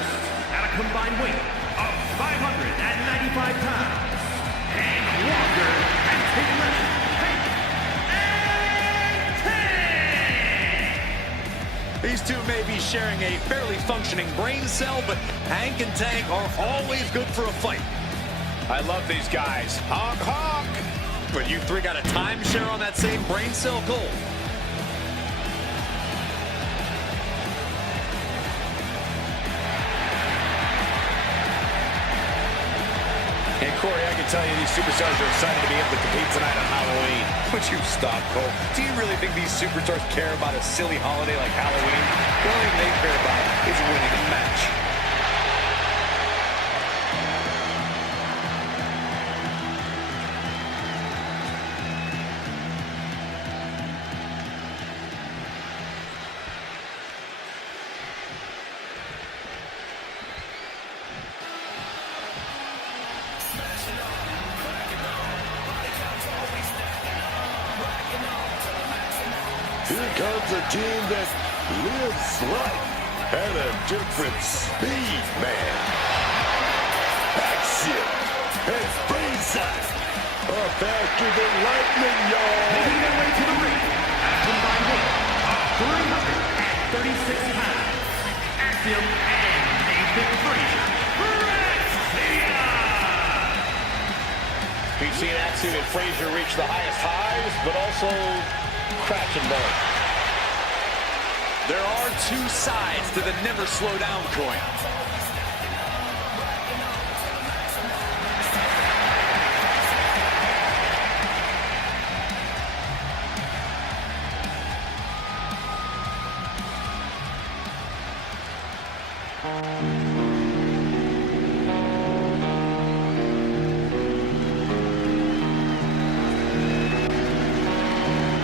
first, at a combined weight of 595 pounds, and Walker and Tate Legend, Hank and Tank! These two may be sharing a fairly functioning brain cell, but Hank and Tank are always good for a fight. I love these guys. Honk, honk! But you three got a timeshare on that same brain cell goal. And Corey, I can tell you these superstars are excited to be able to compete tonight on Halloween. Would you stop, Cole? Do you really think these superstars care about a silly holiday like Halloween? The only thing they care about is winning a match. Here comes a team that lives life at a different speed, man. Action and ringside are faster than lightning, y'all. Making their way to the ring at a combined weight of 336 pounds, Axiom and Nathan Frazier. We've seen Axiom and Frazier reach the highest highs, but also crash and burn. There are two sides to the never slow down coin.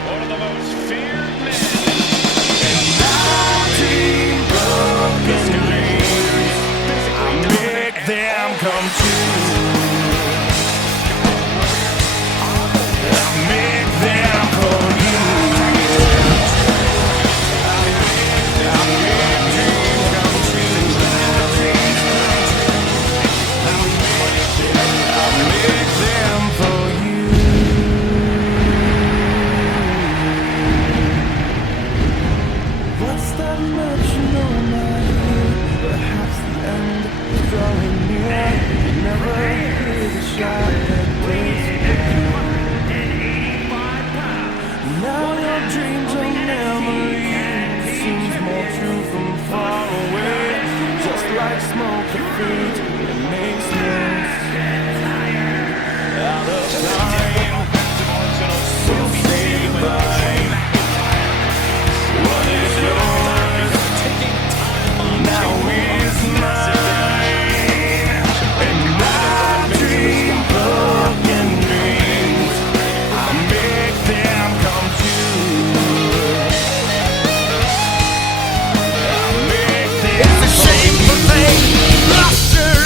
One of the most feared men. Them come true. Make them for you. Make dreams come true. Make them for you. What's that much no matter? Perhaps the end is drawing near. You never hear the shot that brings you now your dreams are memories. Seems more true from far away. Just like smoke that fades, it makes me out of time. So say goodbye. What is yours now is mine. And I dream broken dreams. I make them come true. I make them. It's a shameful thing. Lost her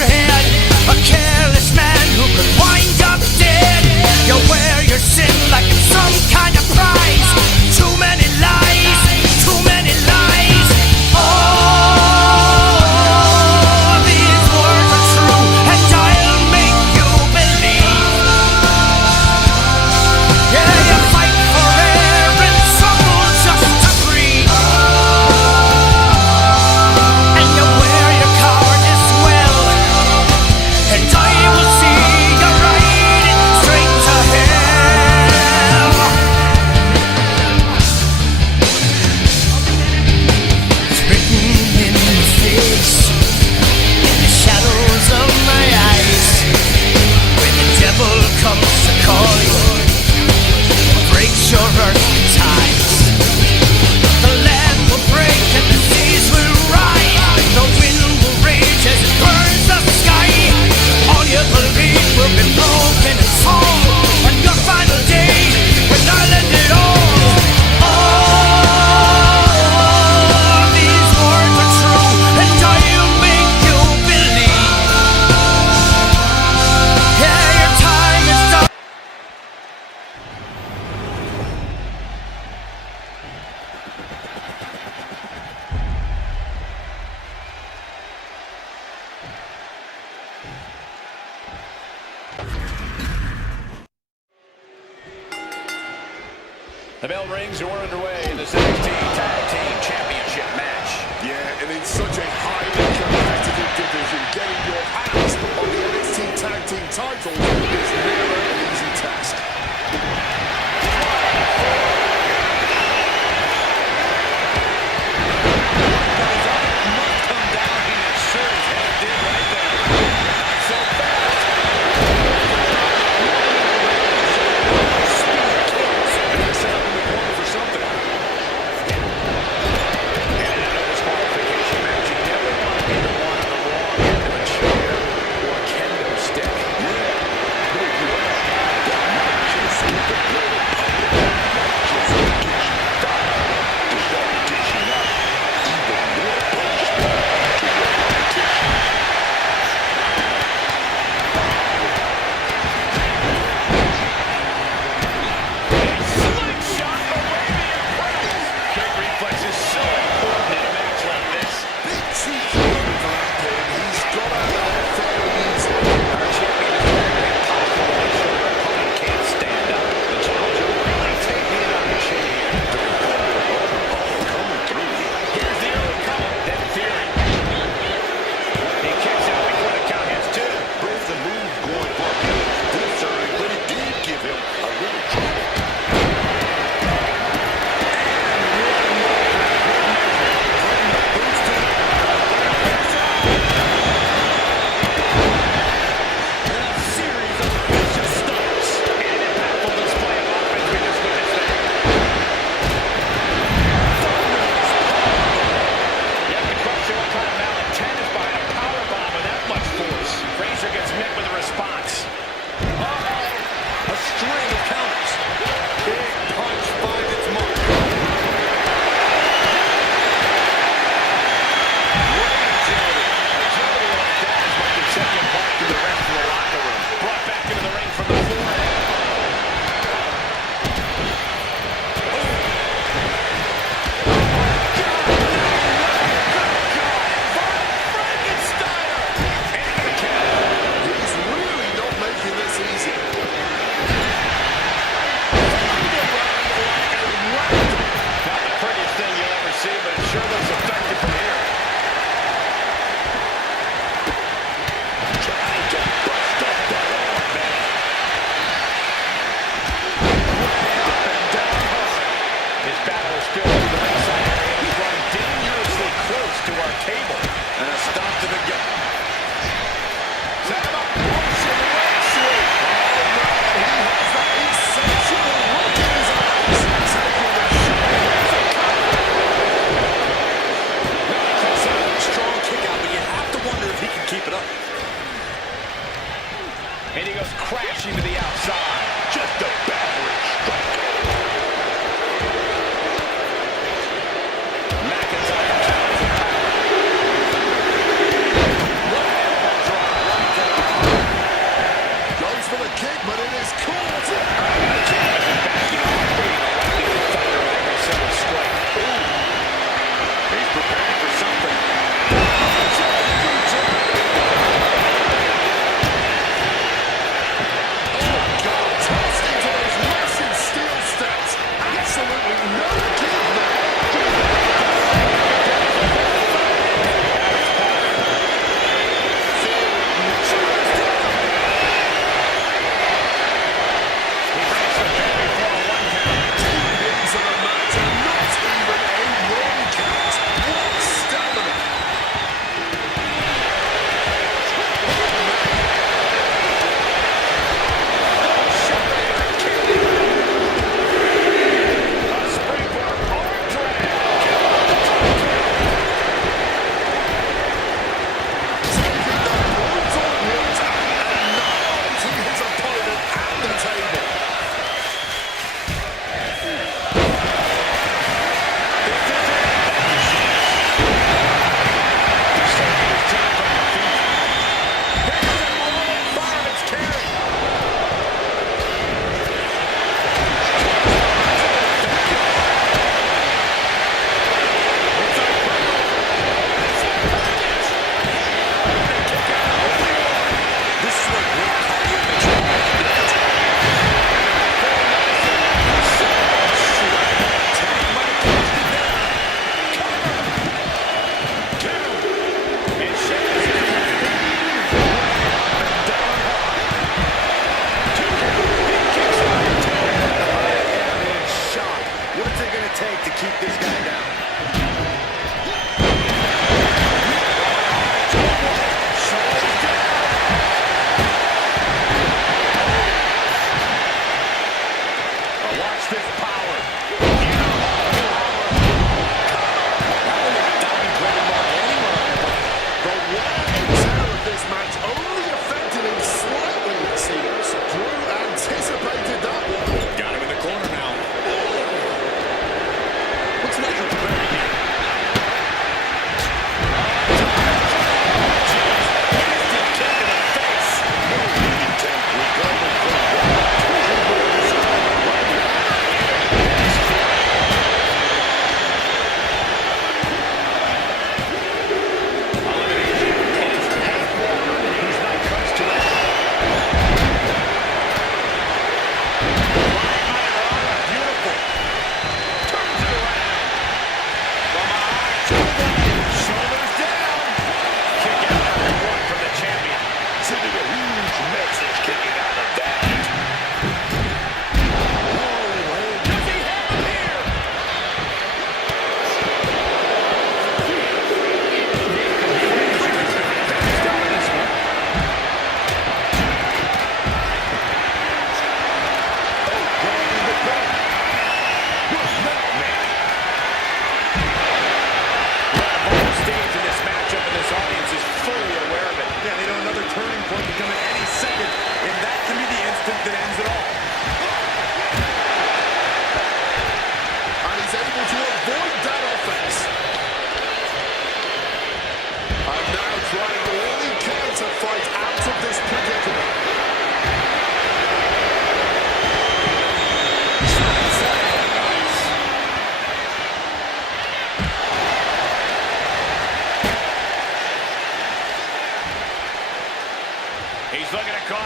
bell rings and we're underway in this NXT Tag Team Championship match. Yeah, and in such a highly competitive division, getting your hands on the NXT Tag Team title is never an easy task.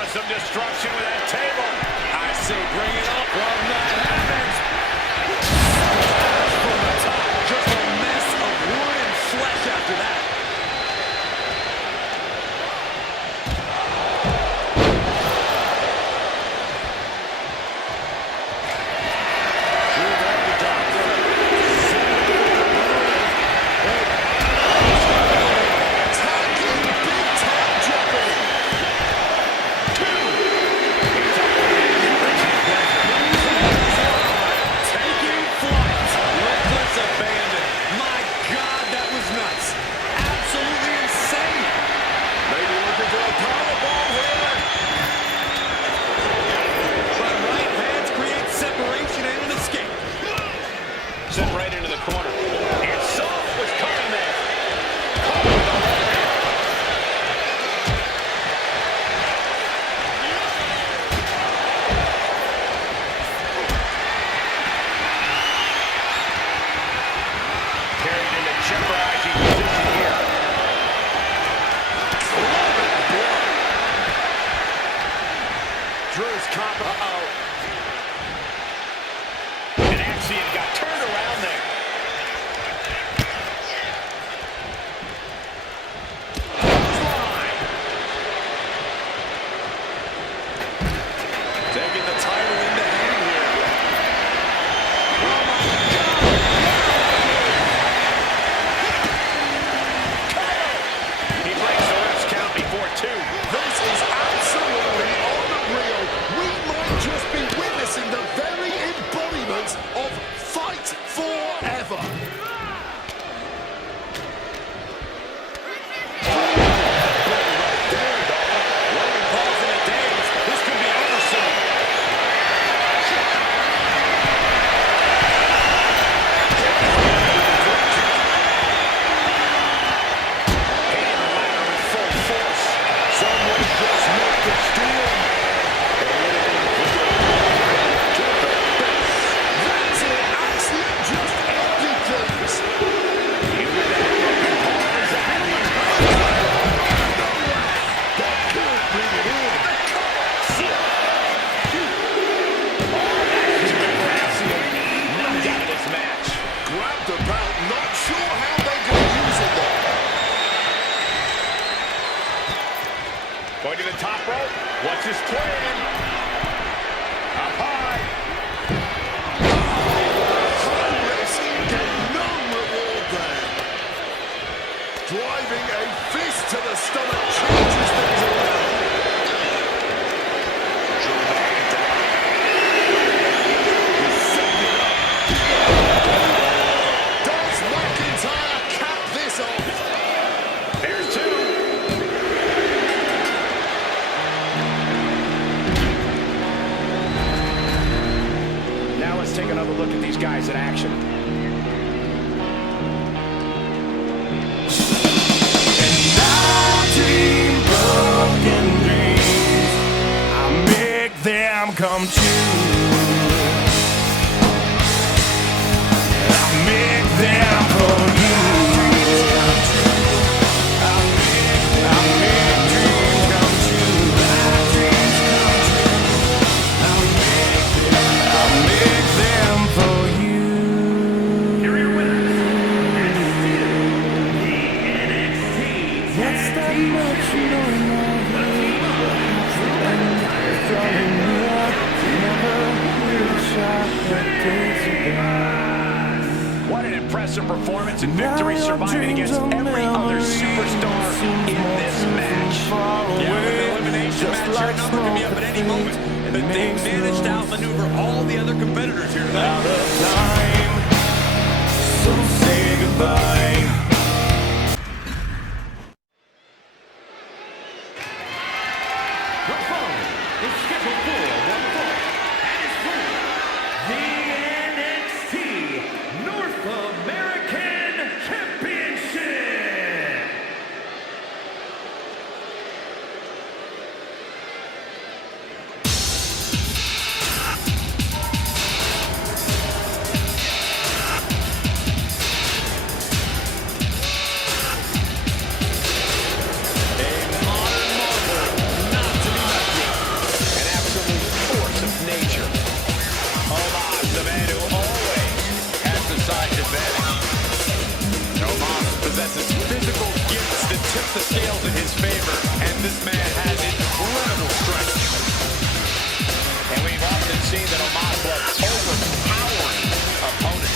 cause some destruction with that table. I say bring it up while that happens. From the top, just a mess of wood and flesh after that. Sent right into the corner. And Soft was coming there. Caught with the right hand. Carried into jeopardizing position here. Drew's caught. And Axiom got turned around there. Taking the title into hand here. Oh my God! He breaks the ref's count before 2. This is absolutely unreal. We might just be witnessing the very embodiment of fight forever. Logan Paul's in a daze. This could be over soon. Hitting the ladder with full force. Someone just missed the steal. That's it. Axiom just ended things. That could bring it in. Knocked out of this match. Grabbed the belt. Not sure how they're going to use it though. Going to the top rope. What's his plan? Up high. High risk, get no reward there. Driving a fist to the stomach changes things around. Does McIntyre cap this off? There's 2. Now let's take another look at these guys in action. Dream broken dreams, I make them come true. I make them for you. I make dreams come true. I make them for you. Here are your winners. And the NXT What's that much you know now? Drawing near, never hear the shot that takes you down. What an impressive performance and victory, surviving against every other superstar in this match. Yeah, with an elimination match, your number can be up at any moment. But they managed to outmaneuver all the other competitors here tonight. Out of time, so say goodbye. The following is scheduled for 1 fall, and is for the NXT North American Championship. physical gifts that tip the scales in his favor, and this man has incredible strength. And we've often seen that Omos loves overpowering opponents.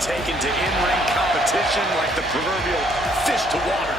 Taken to in-ring competition like the proverbial fish to water.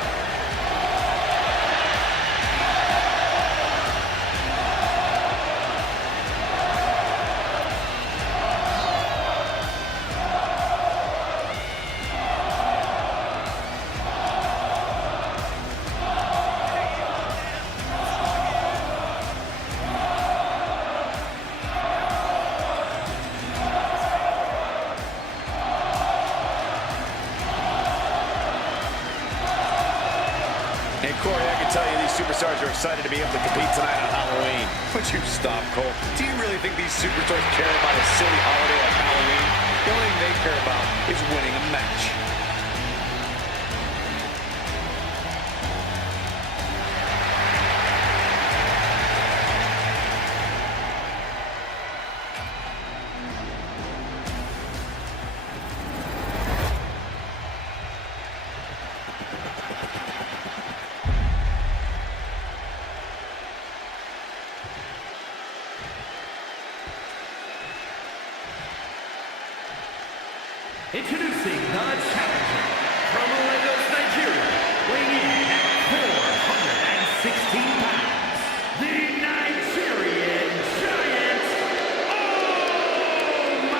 And Corey, I can tell you these superstars are excited to be able to compete tonight on Halloween. Would you stop, Cole? Do you really think these superstars care about a silly holiday like Halloween? The only thing they care about is winning a match. Introducing the challenger from Lagos, Nigeria, weighing in at 416 pounds, the Nigerian Giant, Omos!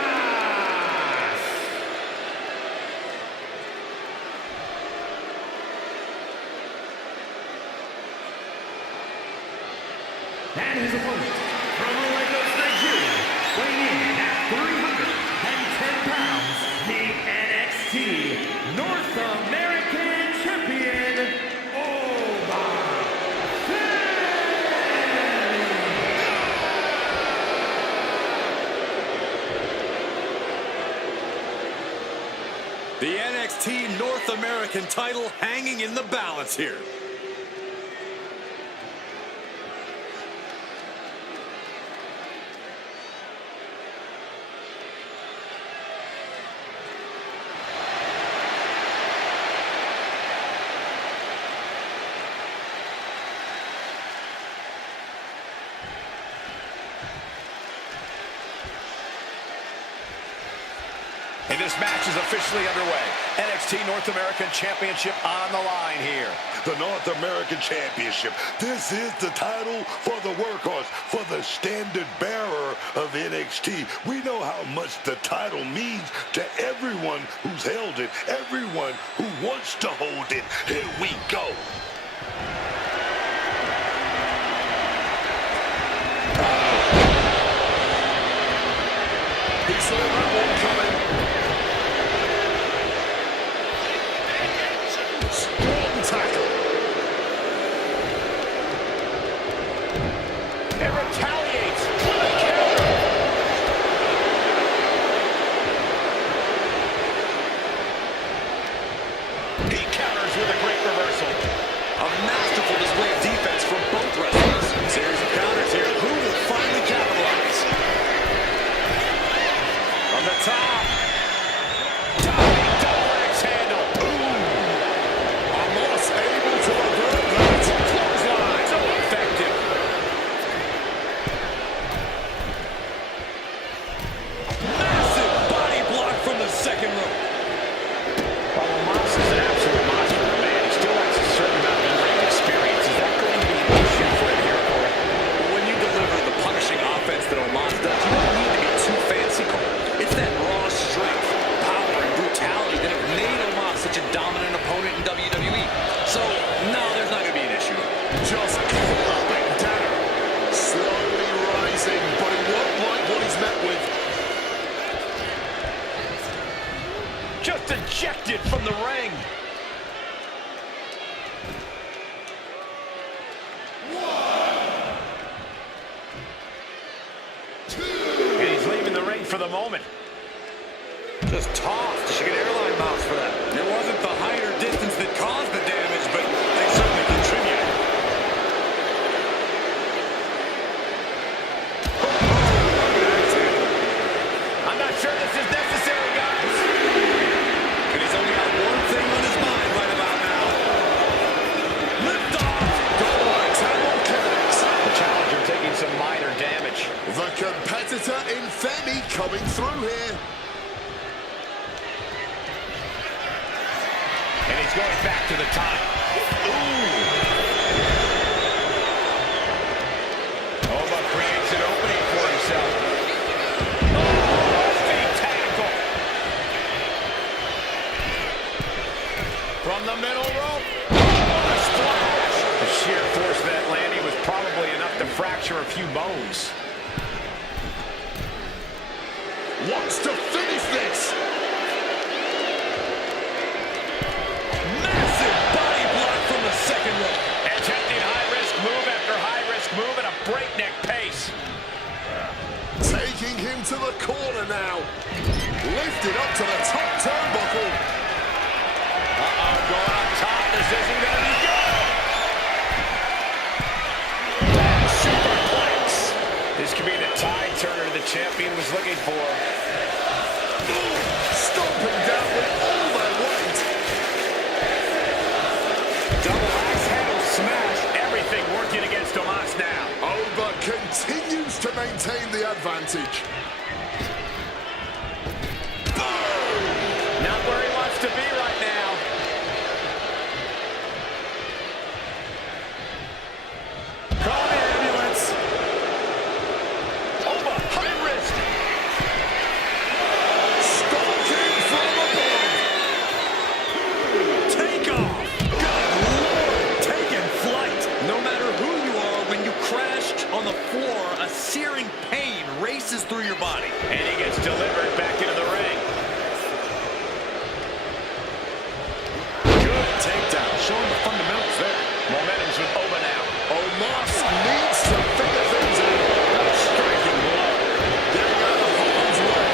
And his opponent from Lagos, Nigeria, weighing in at 310 pounds, the NXT North American Champion, Omos. The NXT North American title hanging in the balance here. And this match is officially underway. NXT North American Championship on the line here. The North American Championship. This is the title for the workhorse, for the standard bearer of NXT. We know how much the title means to everyone who's held it, everyone who wants to hold it. Here we go. He saw that one coming. Strong tackle. And retaliates with a counter. He counters with a great reversal. A masterful display of defense from both wrestlers. Series of counters here. Who will finally capitalize? ejected from the ring. And he's leaving the ring for the moment. Just tossed. She get airline miles for that. It wasn't the height or distance that caused the damage, but they certainly contributed. I'm not sure this is necessary, guys. And he's only got one thing on his mind right about now. Lift off. Goal Havoc connects. The challenger taking some minor damage. The competitor in Femi coming through here. And he's going back to the top. Oba creates an opening for himself. Oh, big tackle. From the middle rope. What a splash. The sheer force of that landing was probably enough to fracture a few bones. Wants to finish this. Second rope. Attempting high-risk move after high-risk move at a breakneck pace. Taking him to the corner now. Lifted up to the top turnbuckle. Going up top. This isn't going to be good. And superplex. This could be the tide turner the champion was looking for. Stomping down with all their weight. Double axe handle smash. Everything working against Omos now. Oba continues to maintain the advantage. Not where he wants to be right now. Call the ambulance. Oba, high risk. Stalking from above. Take off. No matter who you are, when you crash on the floor, a searing pain races through your body. And he gets delivered back into the ring. Good takedown. Showing the fundamentals there. Momentum's with Oba now. Omos needs to figure things out. A striking blow. Getting out of harm's way.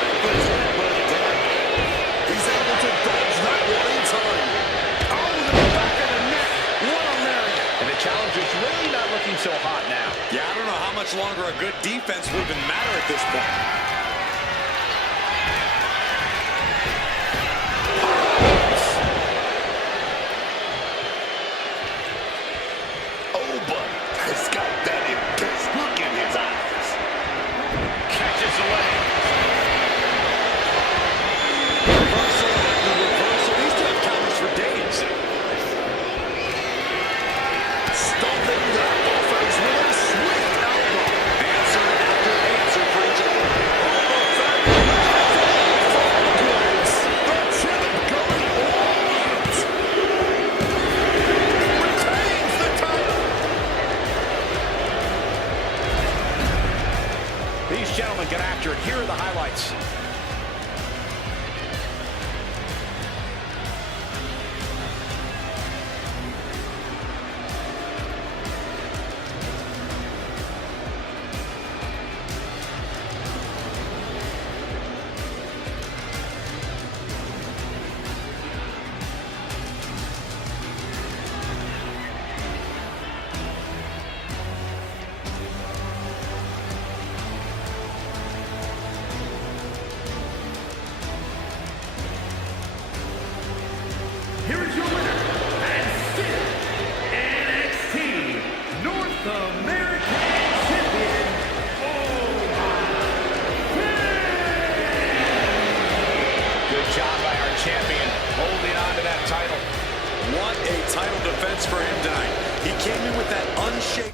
Represented down. He's able to dodge that one in time. Oh, the back of the neck. What a lariat. And the challenger's really not looking so hot now. Yeah, I don't know how much longer a good defense will even matter at this point. Oba has got that intense look in his eyes. Catches the leg. Reversal after reversal. These two have counters for days. Stopping that offense with a swift elbow. Answer after answer for each other. The champ going all out. Retains the title. These gentlemen get after it. Here are the highlights. Here is your winner, and still NXT North American Champion, Good job by our champion holding on to that title. What a title defense for him tonight. He came in with that unshaken.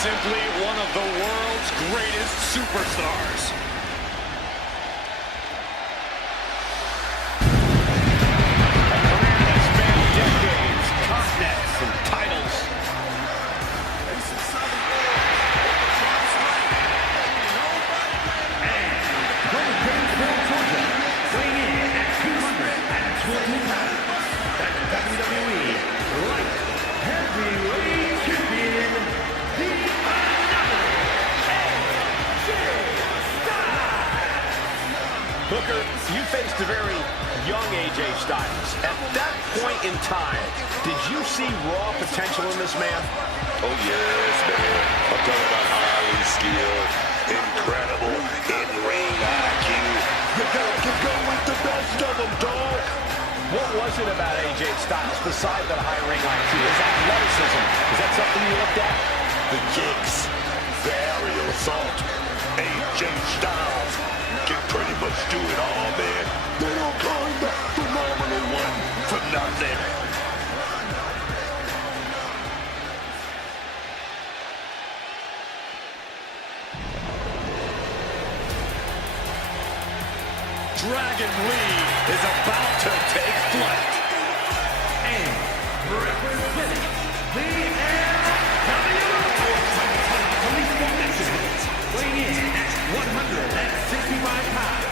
simply one of the world's greatest superstars. Booker, you faced a very young AJ Styles. At that point in time, did you see raw potential in this man? Oh, yes, man. I'm talking about highly skilled, incredible in-ring IQ. You gotta get going with the best of them, dog. What was it about AJ Styles, besides that high ring IQ? His athleticism. Is that something you looked at? The kicks, the aerial assault. AJ Styles can pretty much do it all, man. They don't call him the phenomenal one for nothing. Dragon Lee is about to take flight. And representing the Police Formation, weighing in at 165 pounds,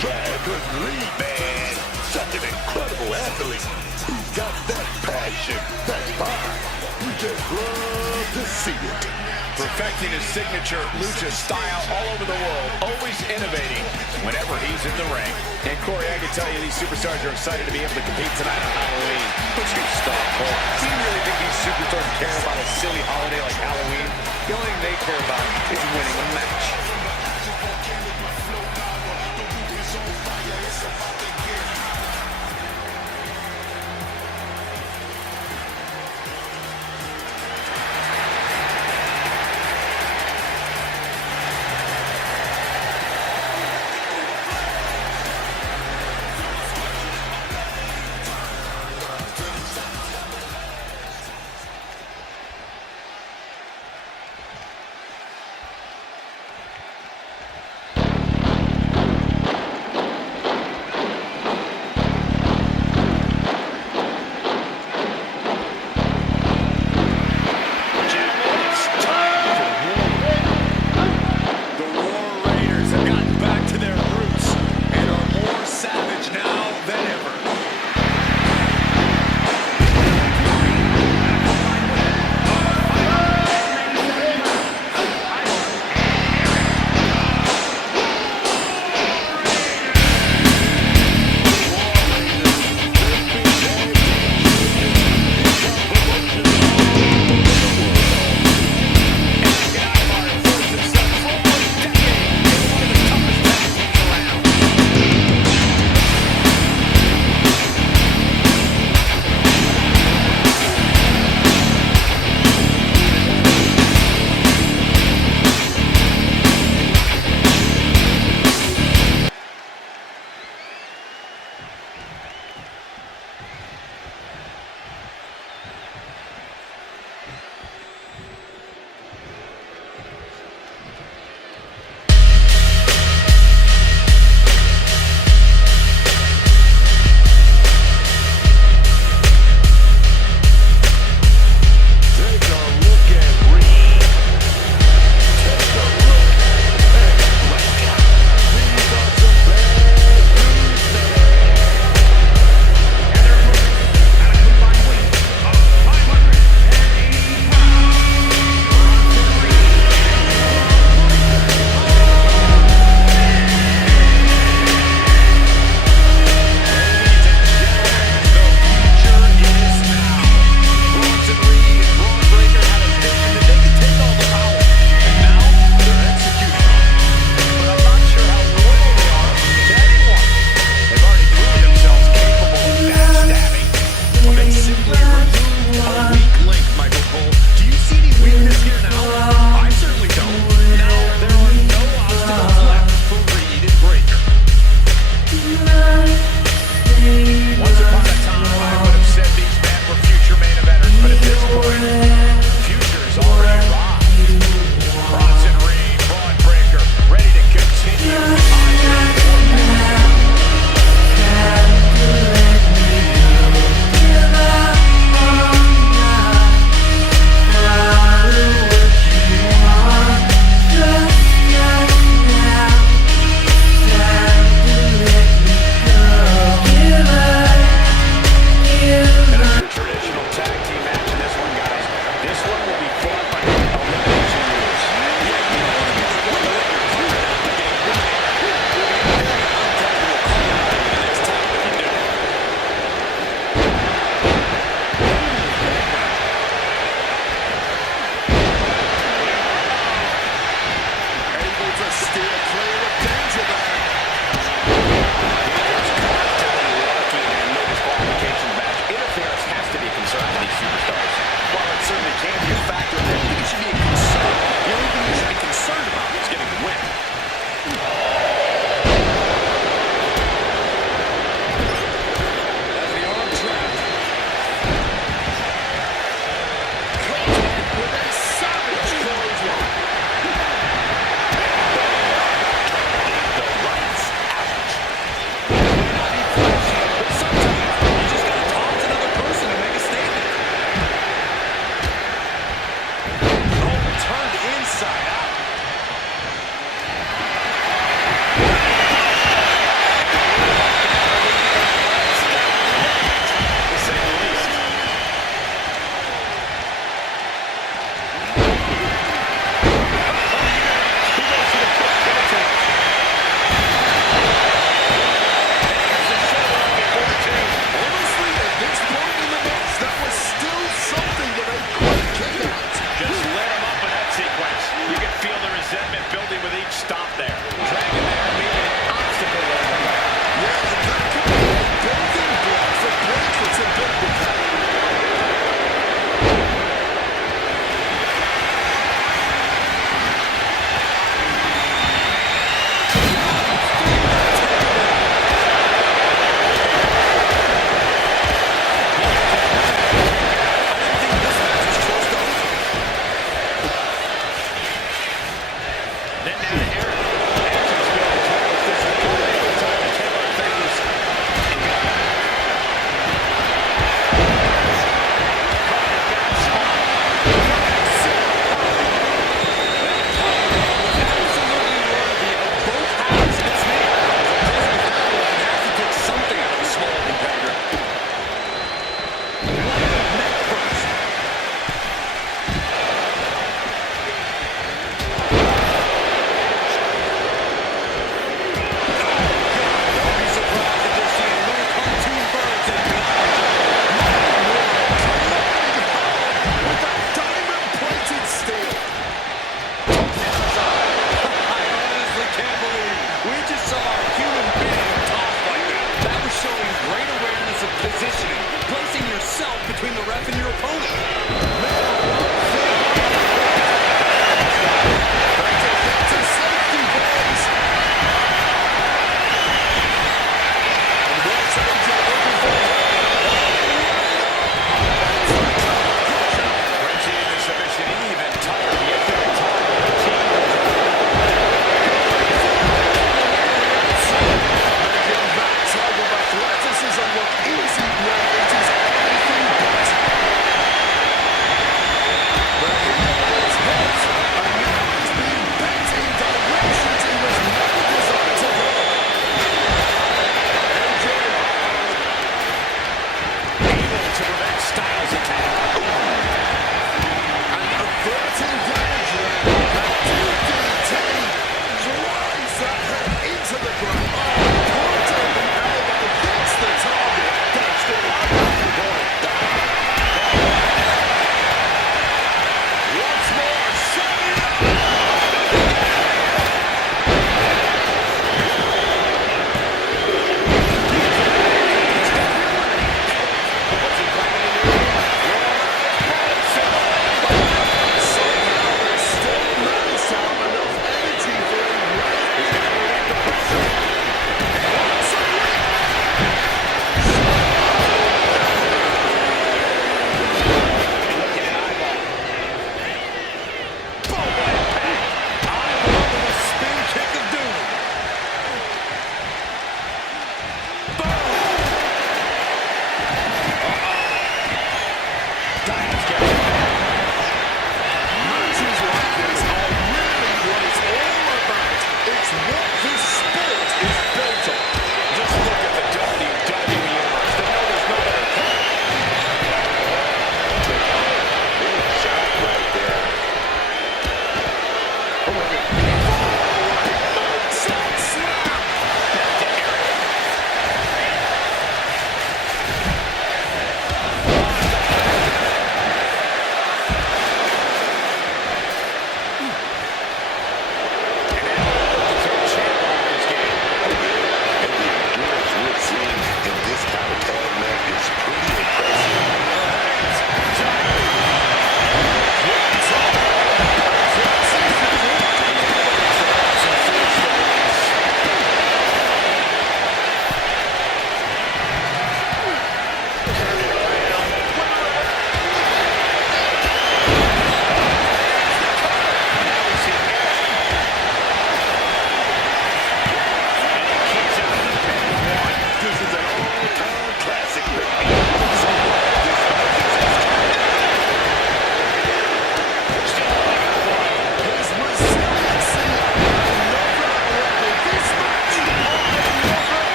Dragon Lee, man. Such an incredible athlete. He's got that passion, that fire. We just love to see it. Perfecting his signature lucha style all over the world, always innovating whenever he's in the ring. And Corey, I can tell you these superstars are excited to be able to compete tonight on Halloween. But you stop, Cole. Do you really think these superstars care about a silly holiday like Halloween? The only thing they care about is winning a match. in your opponent.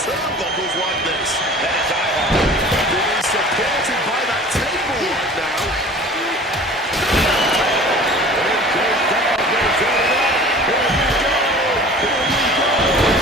turnbuckles like this. That is Havoc. Being supported by that table right now. It goes down, goes down. Here we go. Here we go.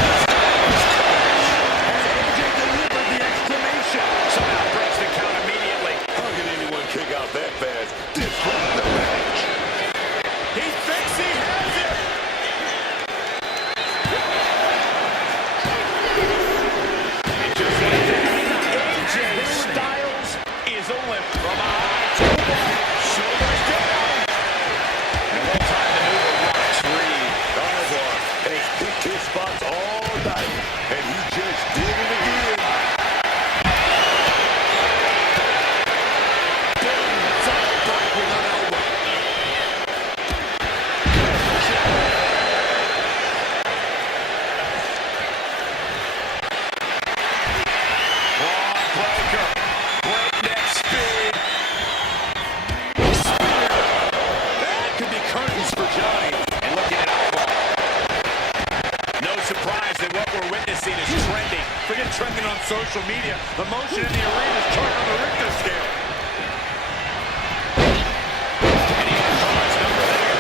all night, and he just did it again. Boom, followed back with an elbow. Breaker. Breakneck speed. That could be curtains for Johnny. And looking at Havoc. No surprise that what we're witnessing is trending. Forget trending on social media. The motion in the arena is charted on the Richter scale. And he has Havoc number there.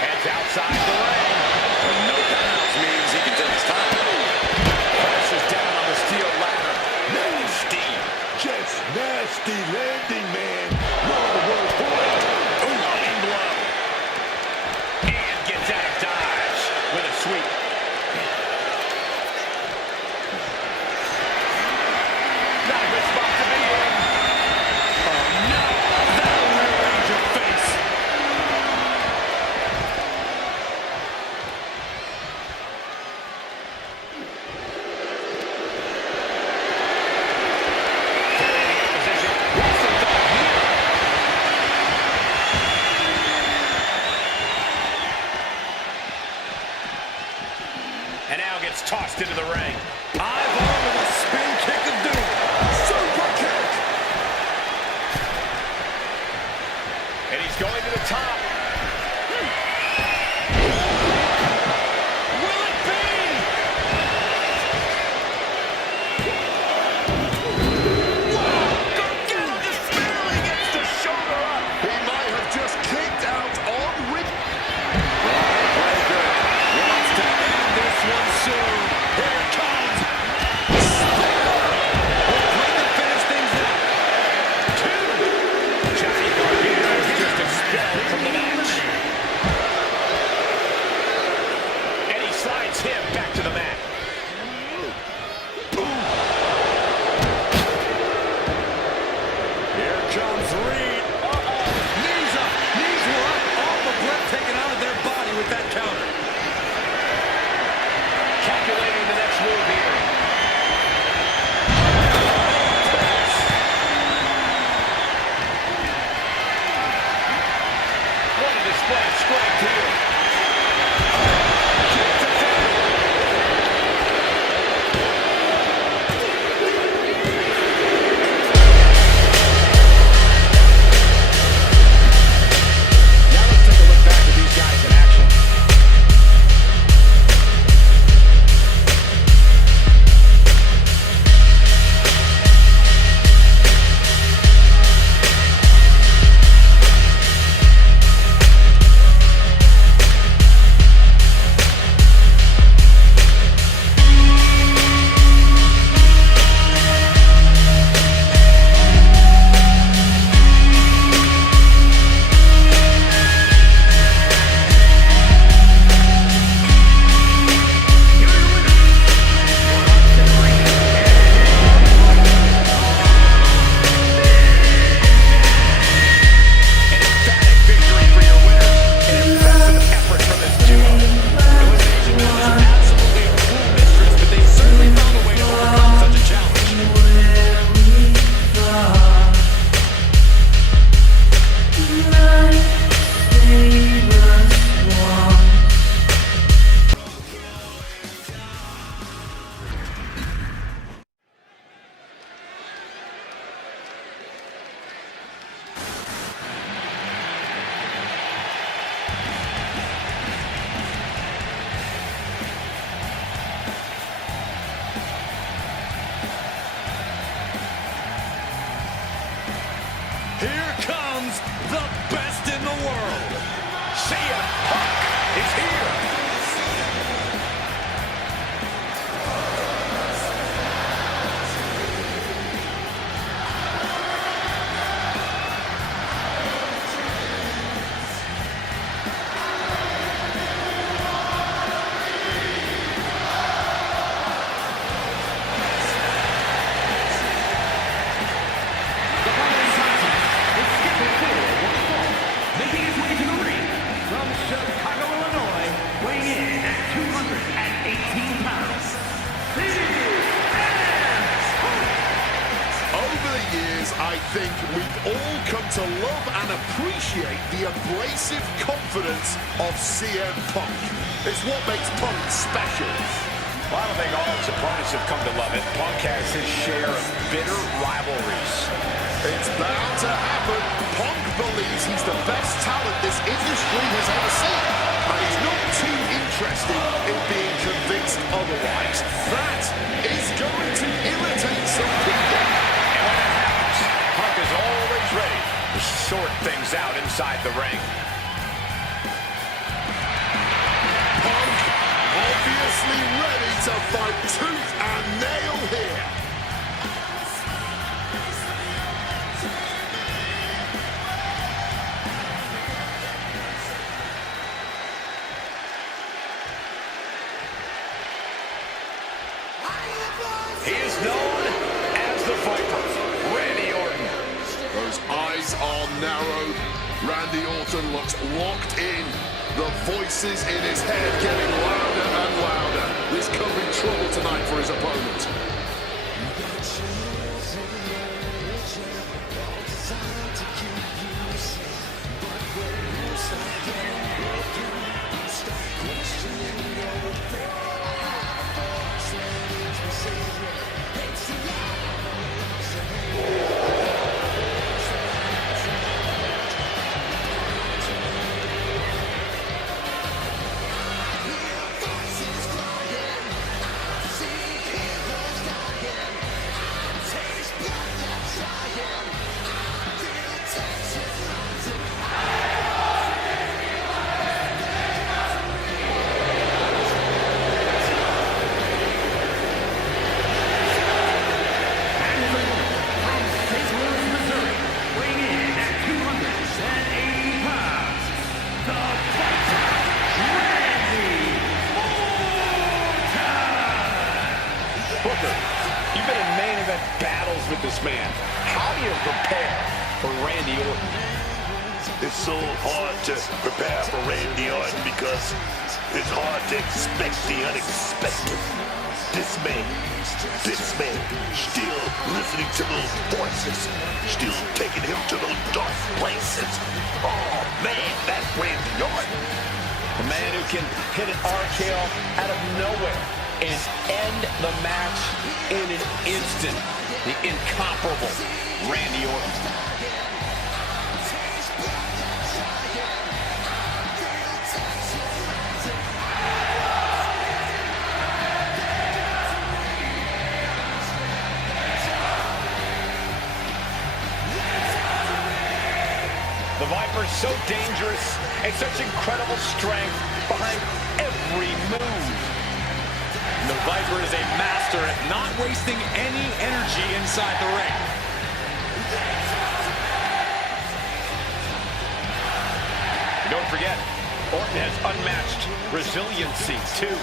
Heads outside the ring. No countouts means he can take his time. Presses down on the steel ladder. Nasty, just nasty landing, man. No other word for it. Running blow. And gets out of dodge with a sweep. Not a good spot to be in. Oh, no. That'll rearrange your face. Position. What's the thought here? And now gets tossed into the ring. Eyeball with a spin kick of doom. Super kick. And he's going to the top. Will it be? Gargano just barely gets the shoulder up. He might have just kicked out on Rick. Breaker wants to end this one soon. Here it comes. Will Breaker finish things out? Johnny Gargano is just expelled from the match. And he slides him back to the mat. Here comes Reed. Knees up. Knees were up. All the breath taken out of their body with that counter. Calculating the next move here. What a display of strength here. Now let's take a look back at these guys in action. An emphatic victory for your winners. An impressive effort from this duo. Elimination Chamber is absolutely a cool mistress, but they certainly found a way to overcome such a challenge. Here comes the best in the world. See ya. Hawk is here. The following contest is all come to love and appreciate the abrasive confidence of CM Punk. It's what makes Punk special. Well, I don't think all his opponents have come to love it. Punk has his share of bitter rivalries. It's bound to happen. Punk believes he's the best talent this industry has ever seen. And he's not too interested in being convinced otherwise. That is going to irritate some people. And when that happens, Punk is always ready to sort things out inside the ring. Punk obviously ready to fight tooth and nail here. He is known as the Viper, Randy Orton. Those eyes are narrowed. Randy Orton looks locked in. The voices in his head getting louder and louder. This could be trouble tonight for his opponent. You've been in main event battles with this man. How do you prepare for Randy Orton? It's so hard to prepare for Randy Orton because it's hard to expect the unexpected. This man, still listening to those voices, still taking him to those dark places. Oh man, that's Randy Orton. A man who can hit an RKO out of nowhere and end the match in an instant. The incomparable Randy Orton. The Viper's so dangerous and such incredible strength behind every move. The Viper is a master at not wasting any energy inside the ring. Don't forget, Orton has unmatched resiliency, too.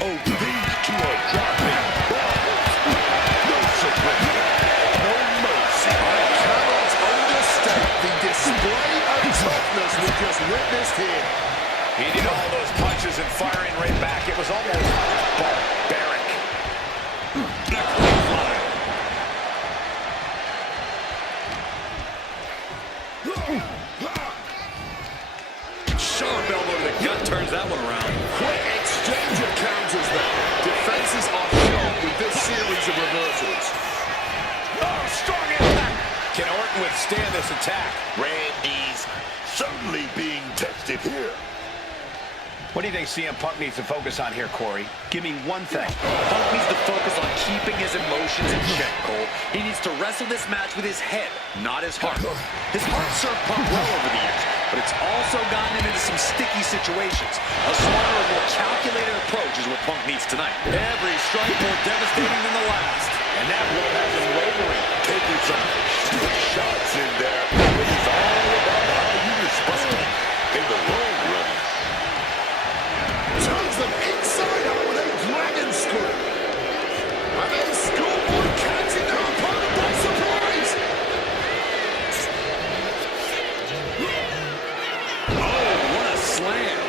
Oh, these two are dropping bombs. No surrender, no mercy. I cannot understate the display of toughness we just witnessed here. He did all those punches and firing right back. It was almost barbaric. Sharp elbow to the gut turns that one around. Quick exchange of counters there. Defenses are sharp with this series of reversals. Oh, strong impact. Can Orton withstand this attack? Randy's certainly being tested here. What do you think CM Punk needs to focus on here, Corey? Give me one thing. Punk needs to focus on keeping his emotions in check, Cole. He needs to wrestle this match with his head, not his heart. His heart served Punk well over the years, but it's also gotten him into some sticky situations. A smarter, more calculated approach is what Punk needs tonight. Every strike more devastating than the last. And that will have him wavering. Taking some shots in there. It's all about how you respond in the long run. Turns them inside out with a dragon screw. And then Schoolboy catching their opponent by surprise. Oh, what a slam.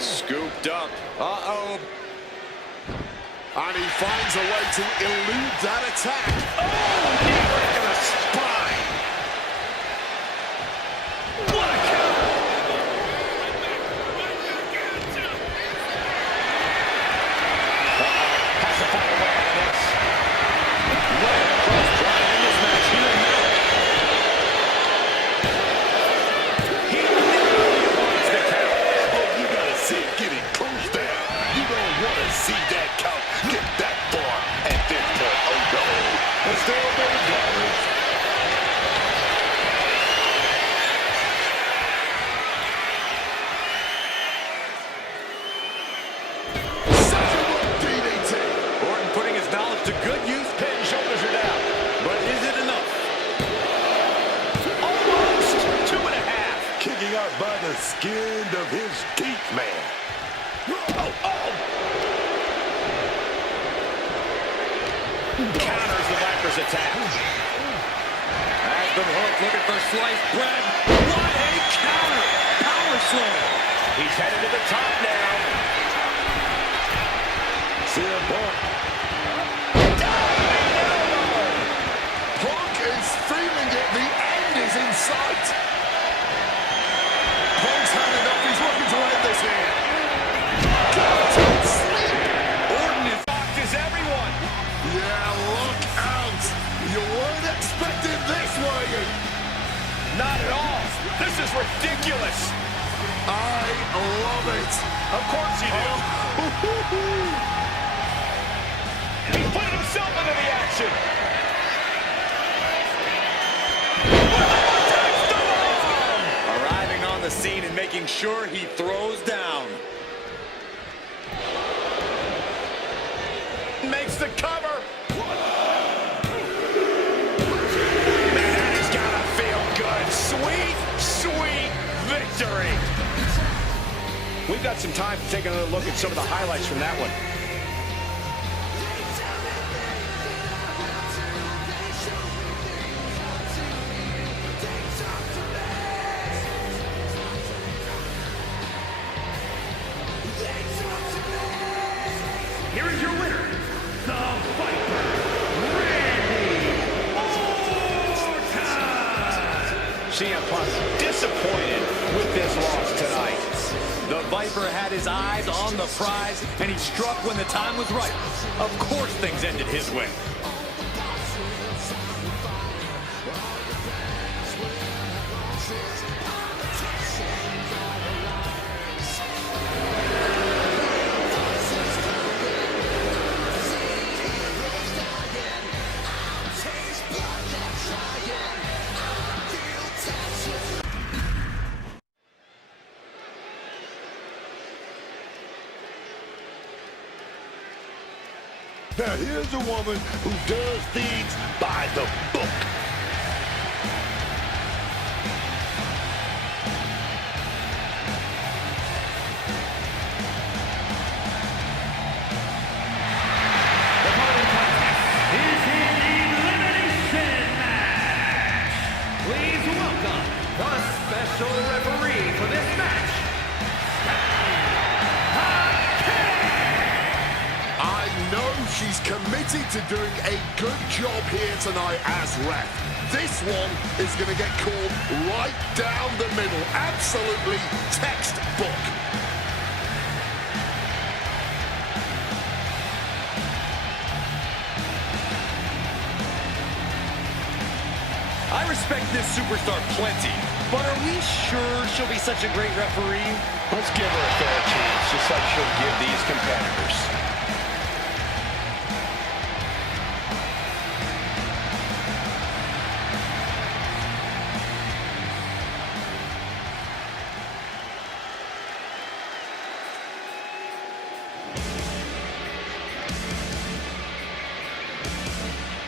Scooped up. Uh-oh. And he finds a way to elude that attack. Oh, knee right to the spine. What a counter. Has to find a way out of this. Right across trying in this match here now. He literally wants the count. Oh, you gotta see it getting close there. You don't want to see that count get that far at this point. Oh, no. But still, baby, dollars. DDT. Orton putting his knowledge to good use. Pin shoulders are down. But is it enough? Almost 2.5. Kicking out by the skin of his teeth, man. Counters the Viper's attack. Has been hooked, looking for sliced bread. What a counter! Power slam. He's headed to the top now. CM Punk. Punk is feeling it. The end is in sight. Punk's had enough. He's looking to end this here. Guaranteed sleep. Orton is locked as everyone. Yeah, look out. You weren't expecting this, were you? Not at all. This is ridiculous. I love it. Of course you do. He's putting himself into the action. Arriving on the scene and making sure he throws down. Makes the cover. Man, that has gotta feel good. Sweet, sweet victory. We've got some time to take another look at some of the highlights from that one. Here is your winner, the Viper, Randy Orton. CM Punk disappointed with this loss tonight. The Viper had his eyes on the prize, and he struck when the time was right. Of course things ended his way. Now, here's a woman who does things by the book. The following contest is an elimination match. Please welcome the special referee for this match, I know she's committed to doing a good job here tonight as ref. This one is going to get called right down the middle. Absolutely textbook. I respect this superstar plenty, But are we sure she'll be such a great referee? Let's give her a fair chance, just like she'll give these competitors.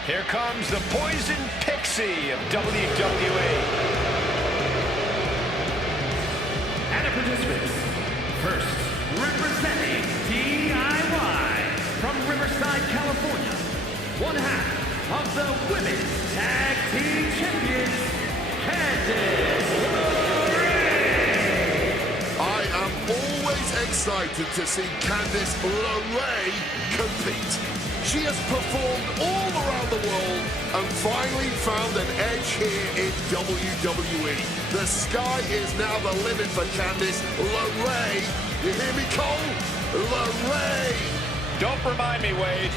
Here comes the Poison Pixie of WWE. And the participants, first, representing DIY from Riverside, California, one half of the Women's Tag Team Champions, Candice LeRae. I am always excited to see Candice LeRae compete. She has performed all around the world and finally found an edge here in WWE. The sky is now the limit for Candice LeRae. You hear me, Cole? LeRae! Don't remind me, Wade.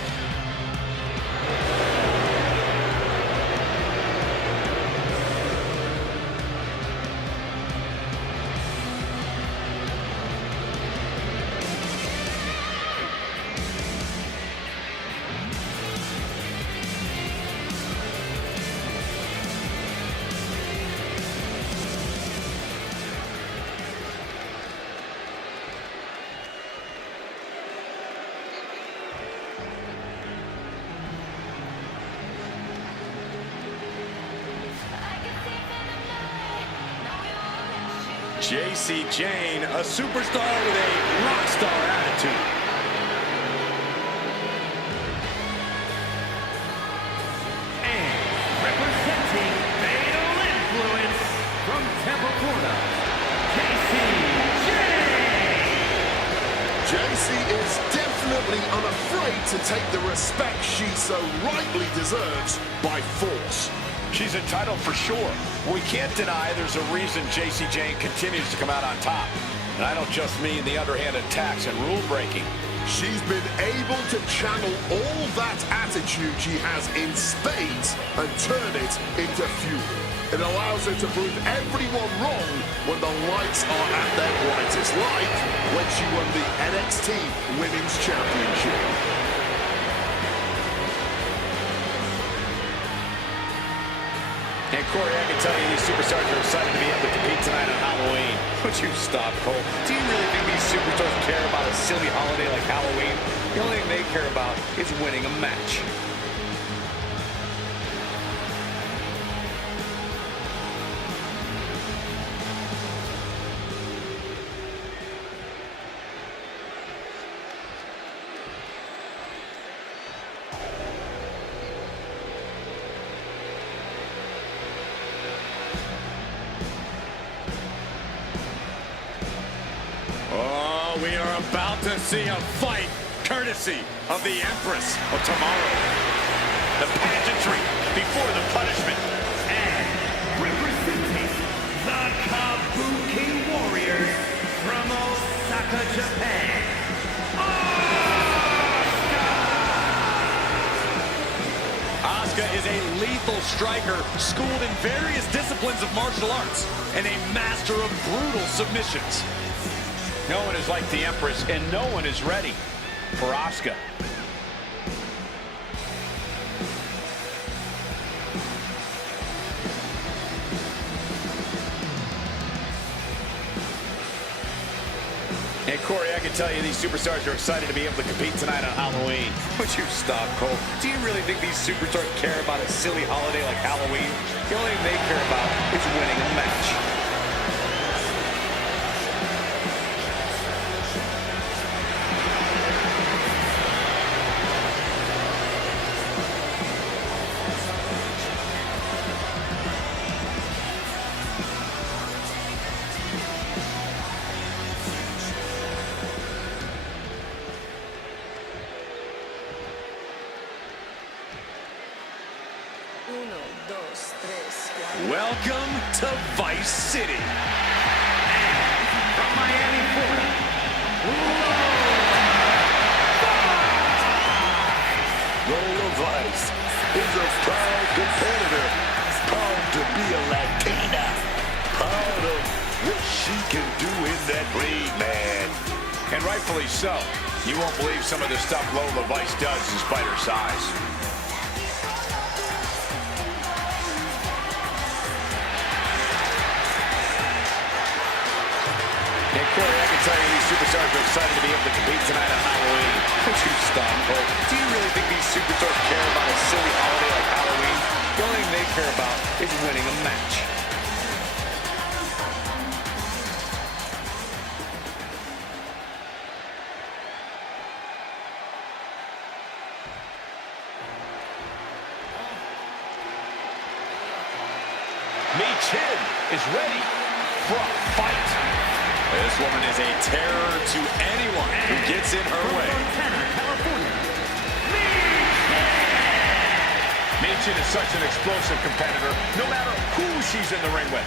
JC Jane, a superstar with a rock star attitude. And representing Fatal Influence from Tampa, Florida, JC is definitely unafraid to take the respect she so rightly deserves by force. She's entitled for sure. We can't deny there's a reason JC Jane continues to come out on top. And I don't just mean the underhand attacks and rule breaking. She's been able to channel all that attitude she has in spades and turn it into fuel. It allows her to prove everyone wrong when the lights are at their brightest, like when she won the NXT Women's Championship. And Corey, I can tell you these superstars are excited to be able to compete tonight on Halloween. Would you stop, Cole? Do you really think these superstars care about a silly holiday like Halloween? The only thing they care about is winning a match. Oh, we are about to see a fight courtesy of the Empress of Tomorrow. The pageantry before the punishment. and representing the Kabuki Warriors from Osaka, Japan, Asuka is a lethal striker, schooled in various disciplines of martial arts, and a master of brutal submissions. No one is like the Empress, and no one is ready for Asuka. And Corey, I can tell you these superstars are excited to be able to compete tonight on Halloween. Would you stop, Cole? Do you really think these superstars care about a silly holiday like Halloween? The only thing they care about is winning a match. Welcome to Vice City. from Miami, Florida, Lola Vice is a proud competitor, proud to be a Latina, proud And rightfully so. You won't believe some of the stuff Lola Vice does despite her size. And Corey, I can tell you these superstars are excited to be able to compete tonight on Halloween. Would you stop, Cole? Do you really think these superstars care about a silly holiday like Halloween? The only thing they care about is winning a match. Chin is ready for a fight. This woman is a terror to anyone who gets in her way. Montana, California. Chin is such an explosive competitor, no matter who she's in the ring with.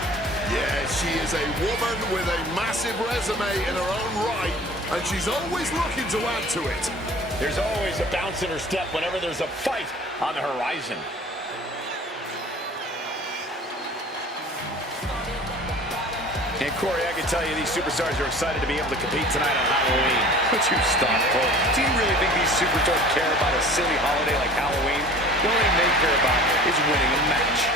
Yeah, she is a woman with a massive resume in her own right, and she's always looking to add to it. There's always a bounce in her step whenever there's a fight on the horizon. And Corey, I can tell you these superstars are excited to be able to compete tonight on Halloween. Would you stop, Cole? Do you really think these superstars care about a silly holiday like Halloween? The only thing they care about is winning a match.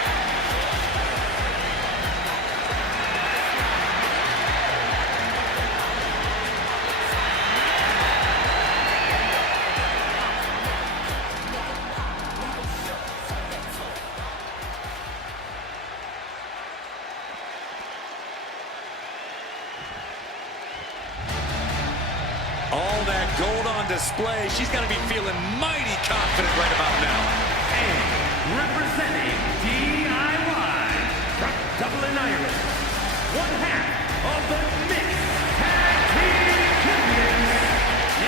All that gold on display. She's got to be feeling mighty confident right about now. And representing DIY from Dublin, Ireland, one half of the Mixed Tag Team Champions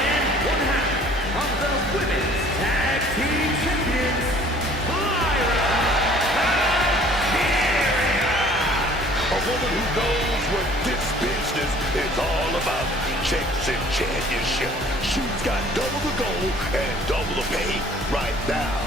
and one half of the Women's Tag Team Champions, Lyra Valkyria. A woman who knows what this business is all about. Chasing championship. She's got double the gold and double the pay right now.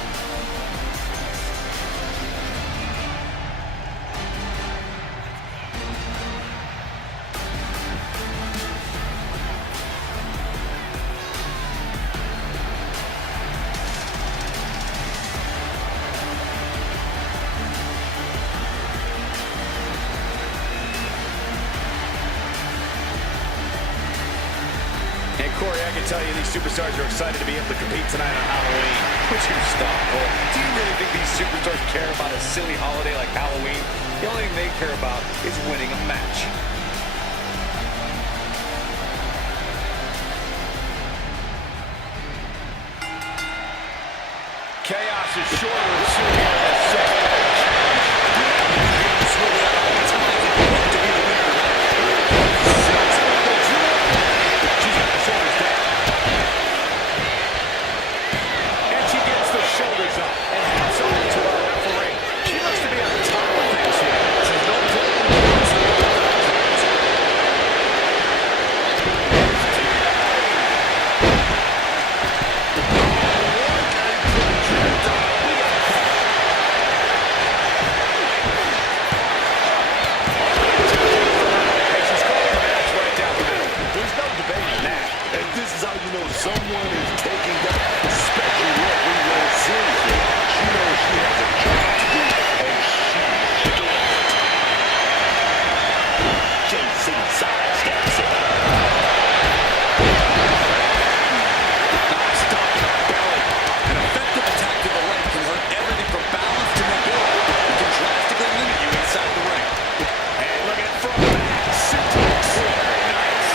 And Corey, I can tell you these superstars are excited to be able to compete tonight on Halloween. Would you stop, Cole? Do you really think these superstars care about a silly holiday like Halloween? The only thing they care about is winning a match. Chaos is shorter and soon here in this second match. She's got the shoulders down. And she gets the shoulders up. And hats off to our referee. She looks to be on top of things here. She's known to someone is taking that special look we want seriously. She knows she has a job to do, and she's doing it. Jason sidesteps it. Stop in the belly. An effective attack to the leg can hurt everything from balance to mobility. It can drastically limit you inside the ring. and look at it from the back. Suplex. Very nice.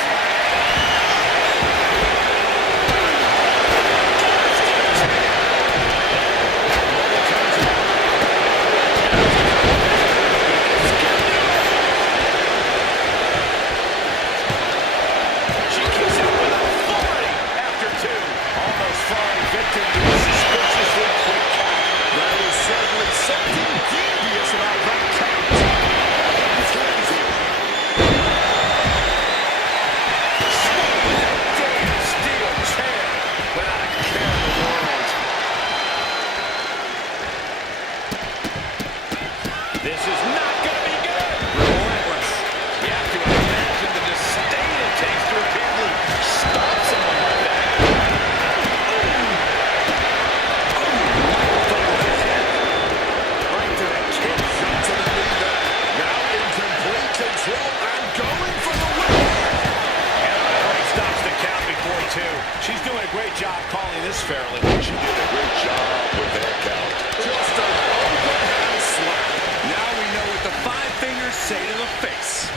She's doing a great job calling this fairly. She did a great job with that count. Just an overhand slap. Now we know what the 5 fingers say to the face.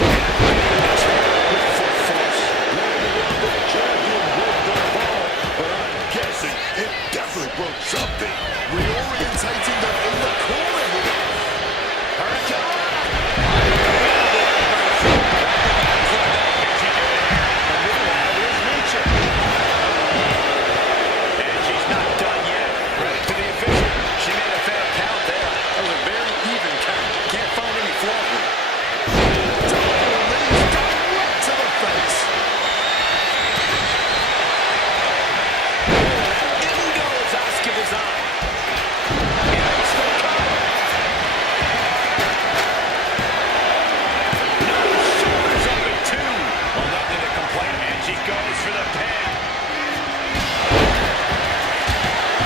Champion broke the fall, but I'm guessing it definitely broke something. Reorientating them in the corner here. And she's not done yet. Credit to the official. She made a fair count there. That was a very even count. Can't find any flaw here. Double knees direct to the face. In goes Asuka Design. And still coming. No, shoulders up at 2. Well, nothing to complain, and she goes for the pin.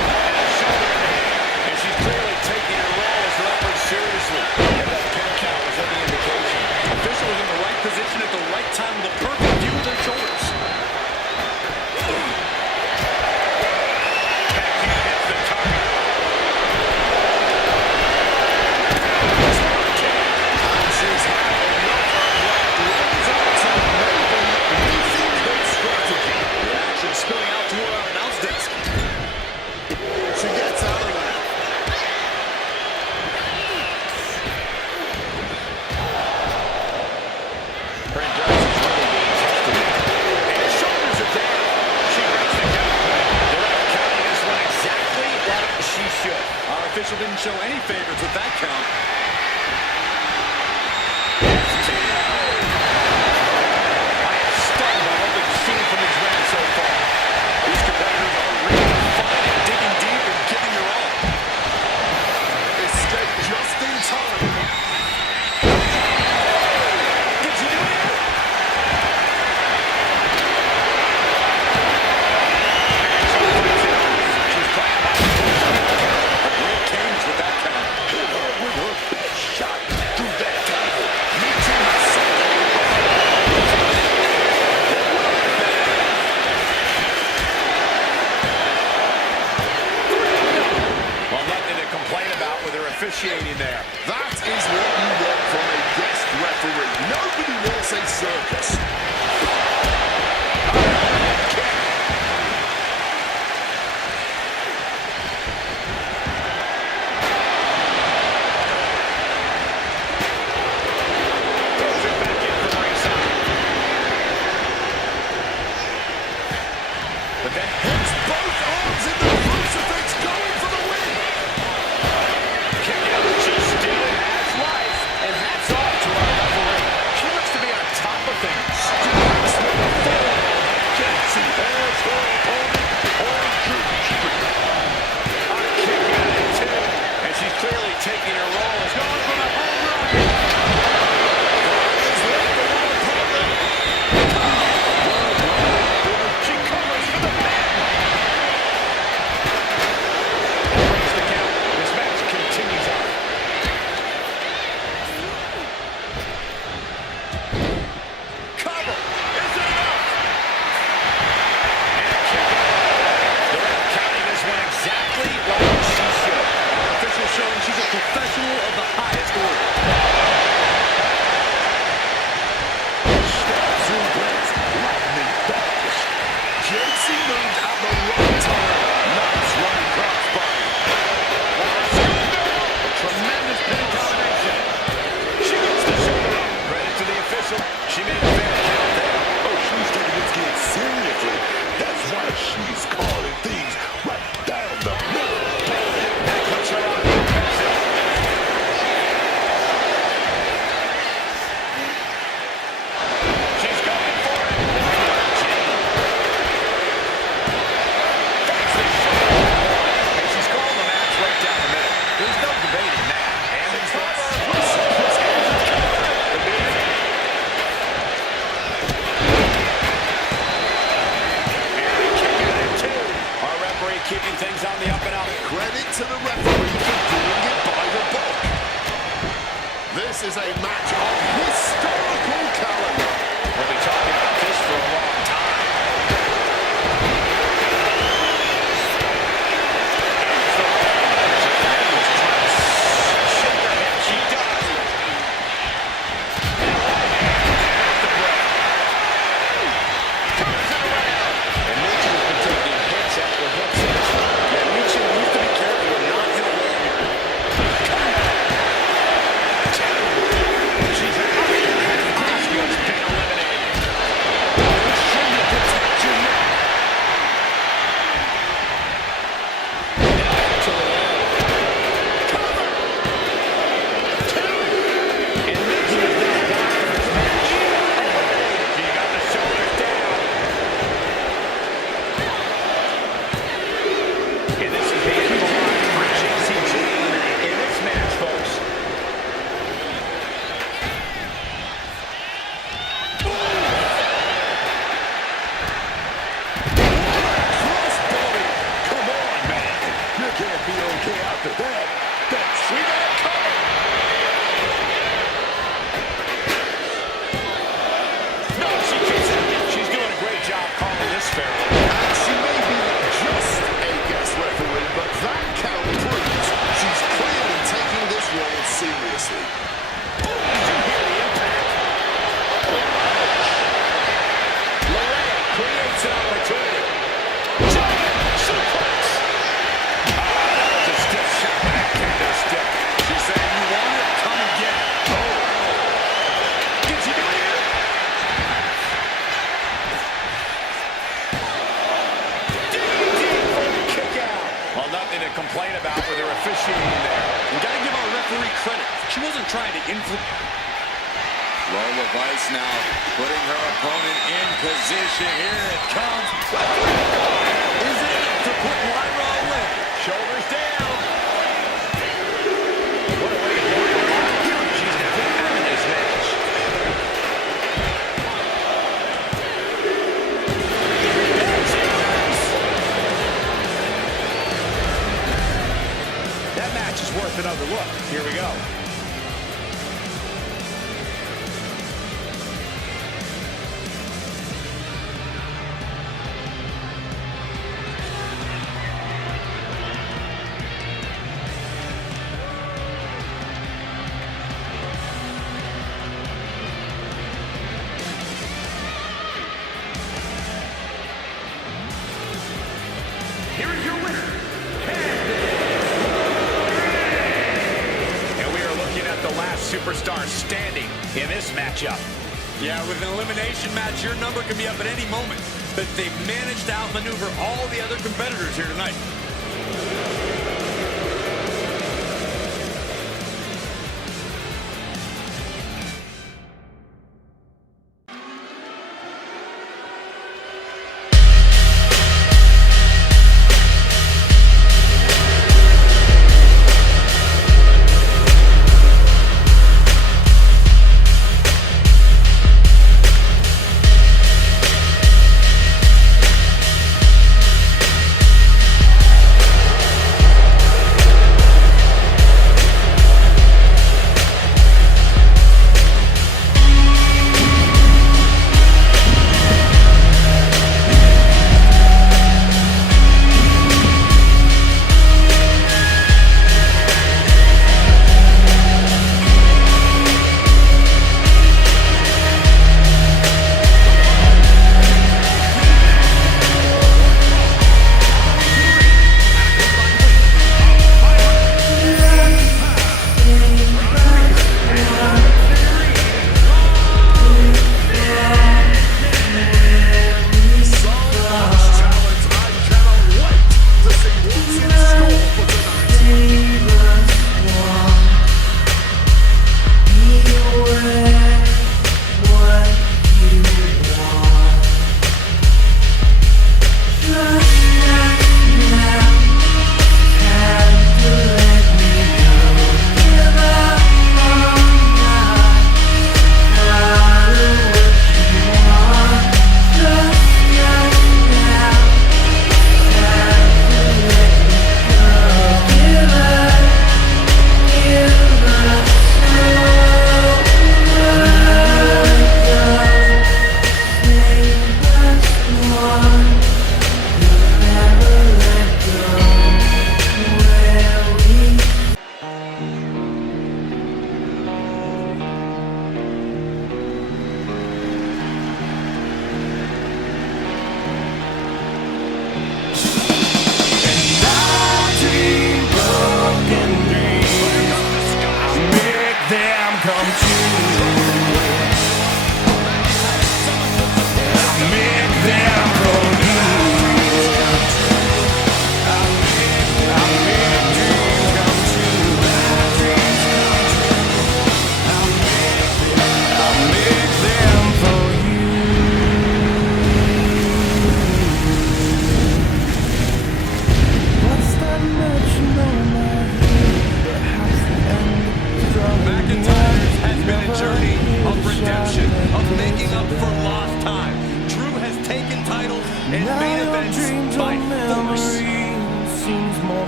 And a shoulder in the hand. And she's clearly taking her role as leopard seriously. And that pin count was any indication. Official was in the right position at the right time with a perfect view of their shoulders. Backhand hits the target. She's had another runs out to maybe rethink her strategy. The action spilling out toward our announce desk. She gets out of there. Her endurance is really being tested now. And shoulders are down. She breaks the count. The ref counting this one exactly like she should. Our official didn't show any favorites with that count. I am stunned by what we've seen from these women so far. These competitors are really fighting, digging deep, and giving their all. Escape just in time. Did you do it? She's playing by the A great cadence with that count. Hit her with her best shot through that table. Meeting her second. Well, nothing to complain about with her officiating there. That is what you want from a guest referee. Nobody wants a circus. Throws it back in from ringside. But then Hits both arms in the crucifix, going for the win. kick out. She still has life. And hats off to our referee. She looks to be on top of things. Strikes with a forearm. Casey has her opponent on Drew Street. On a kick out at 2. And she's clearly taking her role as going for the home run. She covers for the pin. Breaks the count. This match continues on. Cover. Is it enough? And a kick out. The ref counting this one exactly like she should. Our official showing she's a professional of the highest order. Step suplex, lightning fast. Casey moved at the right time. Nice running crossbody. A tremendous pin combination. She gets the shoulder up. Credit to the official. She made a fair count there. Oh, she's taking this game seriously. That's why she's calling things right down the middle. That puts her on the offensive. She's going for it. Chain. Finds the shoulder. And she's calling the match right down the middle. There's no debating that. And it's cover. The beat. And a kick out at 2. Our referee keeping things on the up and up. Credit to the referee for doing it by the book. This is a match of historical caliber. We'll be talking about this for a long time. complain about with her officiating there. We got to give our referee credit. She wasn't trying to influence. Roll of ice now, putting her opponent in position. Here it comes. Is it enough to put Lyra away? Shoulders down. What a way to go. She's going to put out in this match. That match is worth another look. Here we go. Here is your winner, And we are looking at the last superstar standing in this matchup. Yeah, with an elimination match, your number can be up at any moment. But they've managed to outmaneuver all the other competitors here tonight.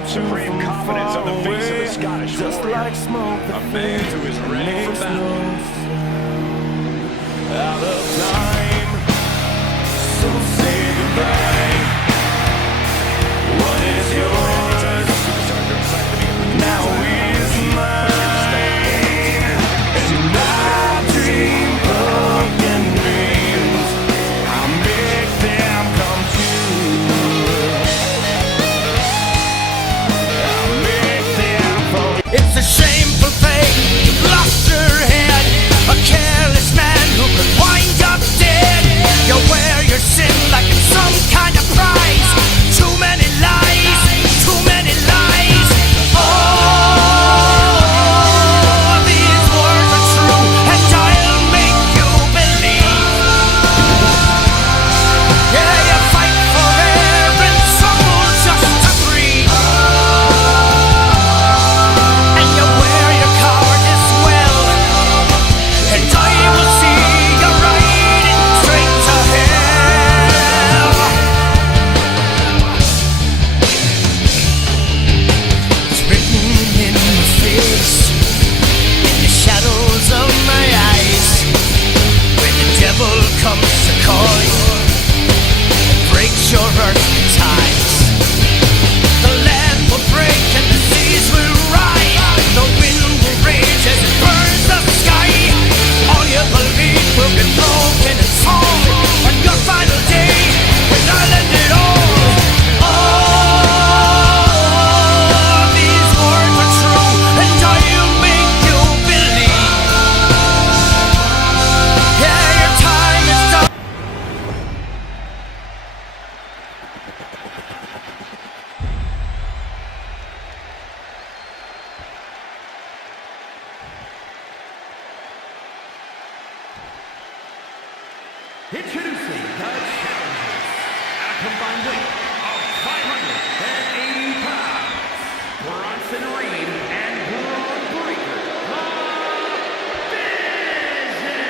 Supreme confidence on the face of the Scottish warrior. A man who is ready for battle. Out of time, so say goodbye. What is yours now is mine, and I dream broken dreams. I make them come true. I make them fall. It's a shameful fate, you've lost your head. A careless man who could wind up dead. combined weight of 580 pounds, Bronson Reed and Braun Breaker, the Vision!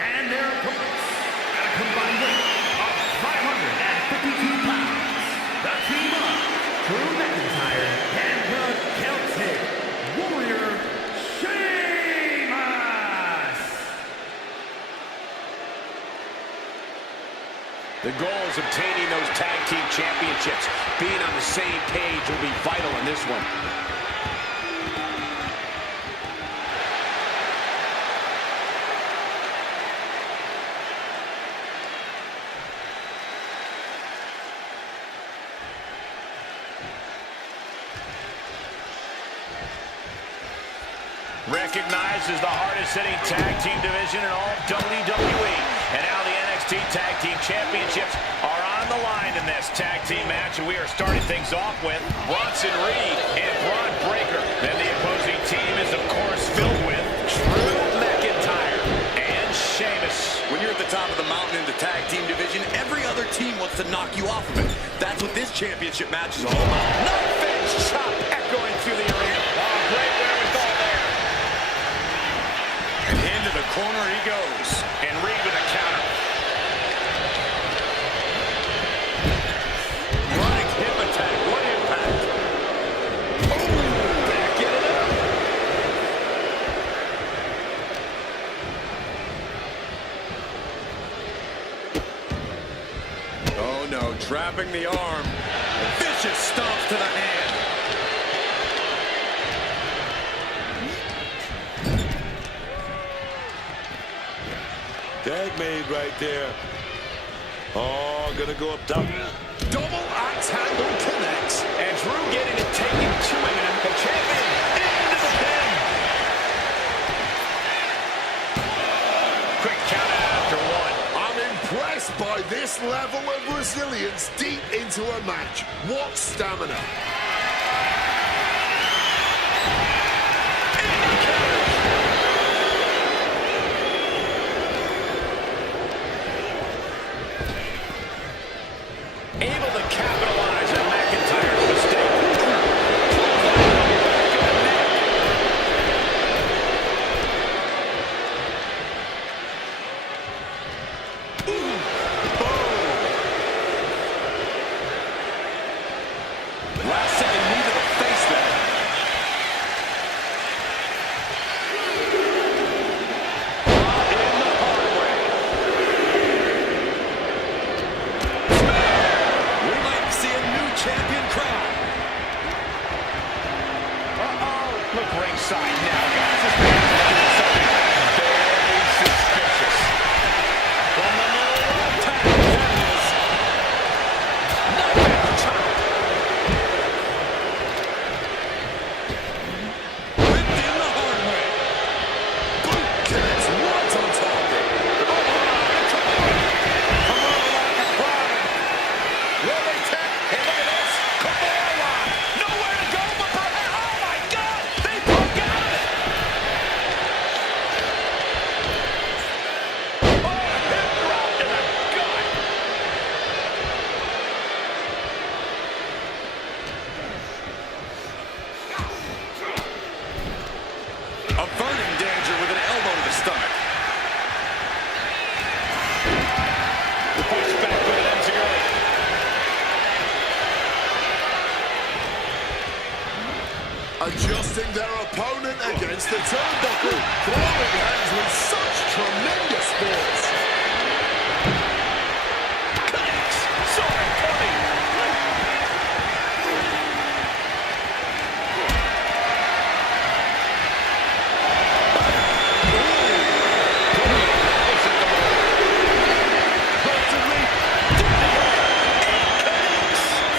And their opponents at a combined weight of 552 pounds, the team of Drew McIntyre and the Celtic Warrior, Sheamus! The goal is obtaining those tag team championships. Being on the same page will be vital in this one. Recognized as the hardest-hitting tag team division in all of WWE. And now the NXT Tag Team Championships are on the line in this tag team match. And we are starting things off with Bronson Reed and Braun Breaker. Then the opposing team is, of course, filled with Drew McIntyre and Sheamus. When you're at the top of the mountain in the tag team division, every other team wants to knock you off of it. That's what this championship match is all about. Knife-edge chop echoing through the arena. Oh, great wherewithal there. And into the corner he goes. And Reed with a counter. Running hip attack. What impact. Oh, back it up. Oh no, trapping the arm. Vicious stomps to the hand. Tag made right there. Oh, gonna go up top. Double axe handle connects. And Drew getting it taken to him. And the champion into the pin. Quick count out after one. I'm impressed by this level of resilience deep into a match. What stamina. Able to capitalize on McIntyre's mistake. Last second knee to the face there. We might see a new champion crown. Look ringside now, guys. This man's doing something very suspicious. From the middle of the tag, there it is. Knife-edge chop. Whipped in the hard way. Boot connects right on target. Come on, like a pride. Will they tap? Hey, look at this. Kimura. Nowhere to go but perhaps. Oh, my God. They broke out of it. Oh, a hip drop to the gut. Averting danger with an elbow to the stomach. Push back, but it ends early. Adjusting their opponent against the turnbuckle. Throwing hands with such tremendous force. Connects. Saw it coming.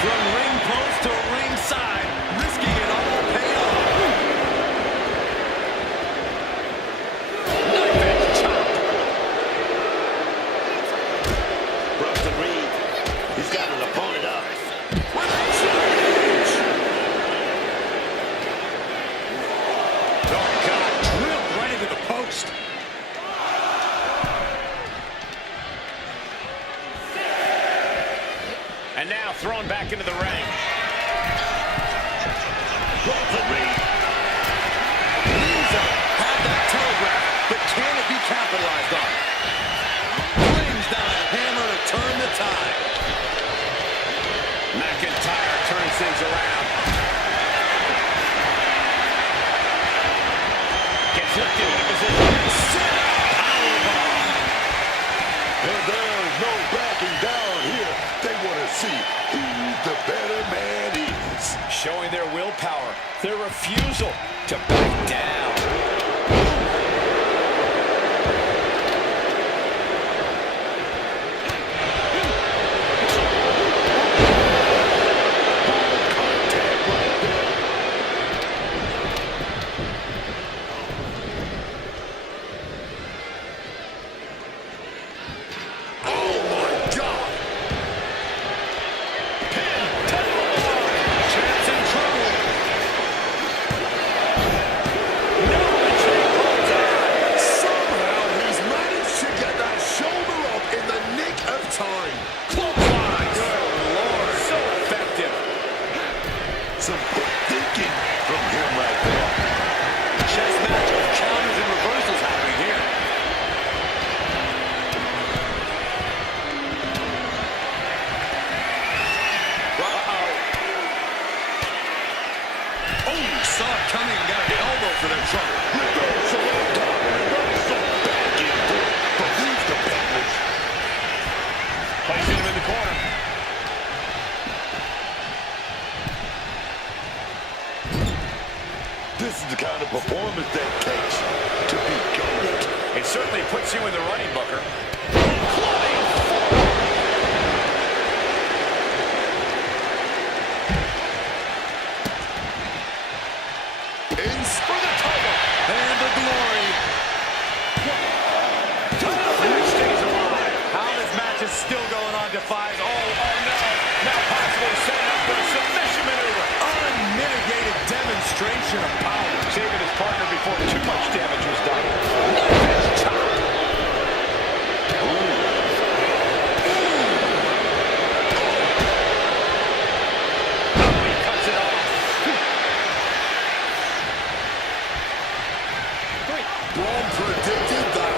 From ring post to ringside, risking it all paid off. back into the ring. Had that telegraph, but can it be capitalized on? Brings down a hammer to turn the tide. McIntyre turns things around. Gets lifted into position. Powerbomb. And there's no backing down here. They want to see who the better man is. Showing their willpower, their refusal to back down. Some quick thinking from him right there. Chess match of counters and reversals happening here. Oh, saw it coming and got an elbow for that trouble. Reversal on top, reversal back into it. But who's the partners? Placing him in the corner. This is the kind of performance that takes to be goated. It certainly puts you in the running, Booker. In for the title and the glory. Title finish stays alive. How this match is still going on defies. Oh no. Now possibly setting up for a submission maneuver. Unmitigated demonstration of power. Saving his partner before too much damage was done. Nice chop. Oh, he cuts it off. Braun predicted that.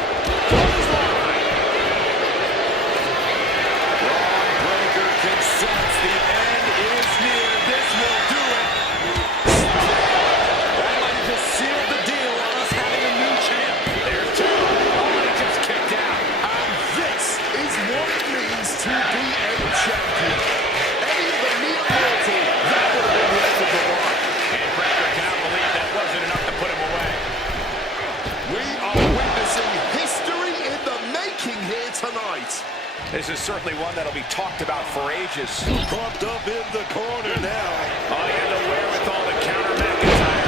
Braun Breaker can sense the end is near. This will do it. That might just seal the deal on us having a new champ. There's two. Oh, he just kicked out. And this is what it means to be a champion. Any of the mere mortal, that would have been the end of the line. And Breaker cannot believe that wasn't enough to put him away. We are witnessing history in the making here tonight. This is certainly one that'll be talked about for ages. Propped up in the corner now. Oh, he had the wherewithal to counter McIntyre.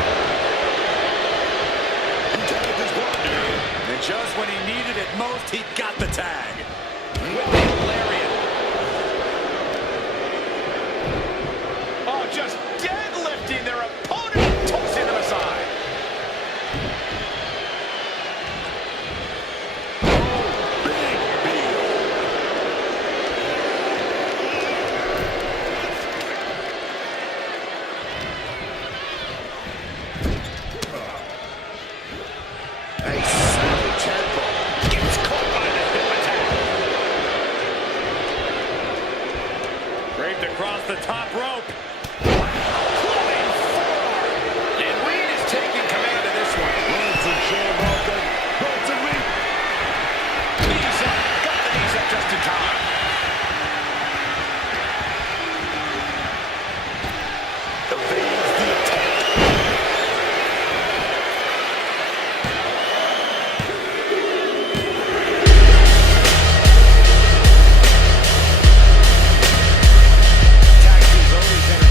He tagged his partner. And just when he needed it most, he got the tag. With the lariat. Oh, just deadlifting their opponent and tossing them aside. A savage headbutt. Gets caught by the hip attack. Draped across the top rope. Flowing forward. And Reed is taking command of this one. Runs and jam off that. Runs and leap. Knees up. Got the knees up just in time. Evades the attack. Tag team's always entertaining.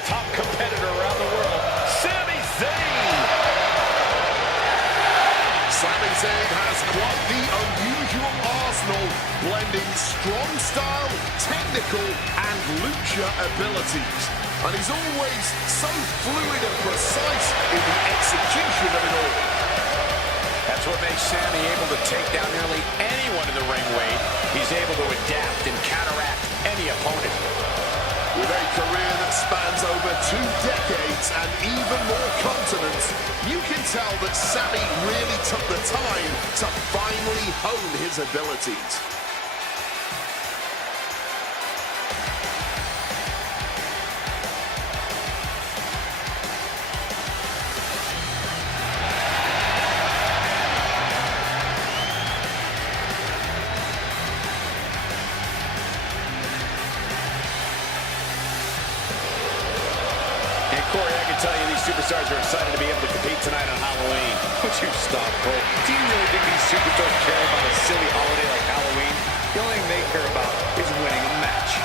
a top competitor around the world, Sami Zayn. Sami Zayn has quite the unusual arsenal, blending strong style, technical, and lucha abilities. And he's always so fluid and precise in the execution of it all. That's what makes Sami able to take down nearly anyone in the ring, Wade. He's able to adapt and counteract any opponent. With a career that spans over 2 decades and even more continents, you can tell that Sami really took the time to finally hone his abilities. Corey, I can tell you these superstars are excited to be able to compete tonight on Halloween. Would you stop, Cole? Do you really think these superstars care about a silly holiday like Halloween? The only thing they care about is winning a match.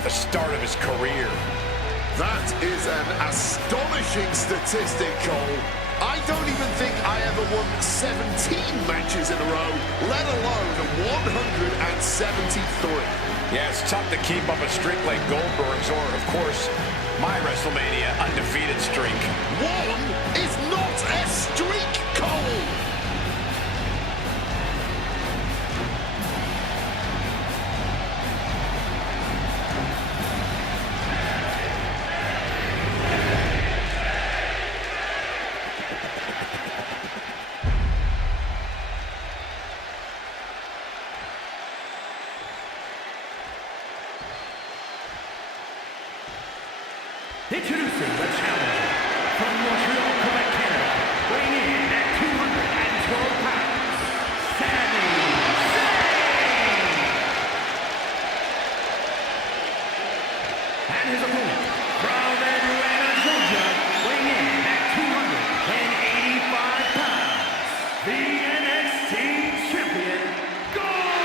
at the start of his career. That is an astonishing statistic, Cole. I don't even think I ever won 17 matches in a row, let alone 173. Yeah, it's tough to keep up a streak like Goldberg's or, of course, my WrestleMania undefeated streak. One is not a streak, Cole! Introducing the challenger from Montreal, Quebec, Canada, weighing in at 212 pounds, Sami Zayn! And his opponent from Atlanta, Georgia, weighing in at 285 pounds, the NXT champion, Goldberg!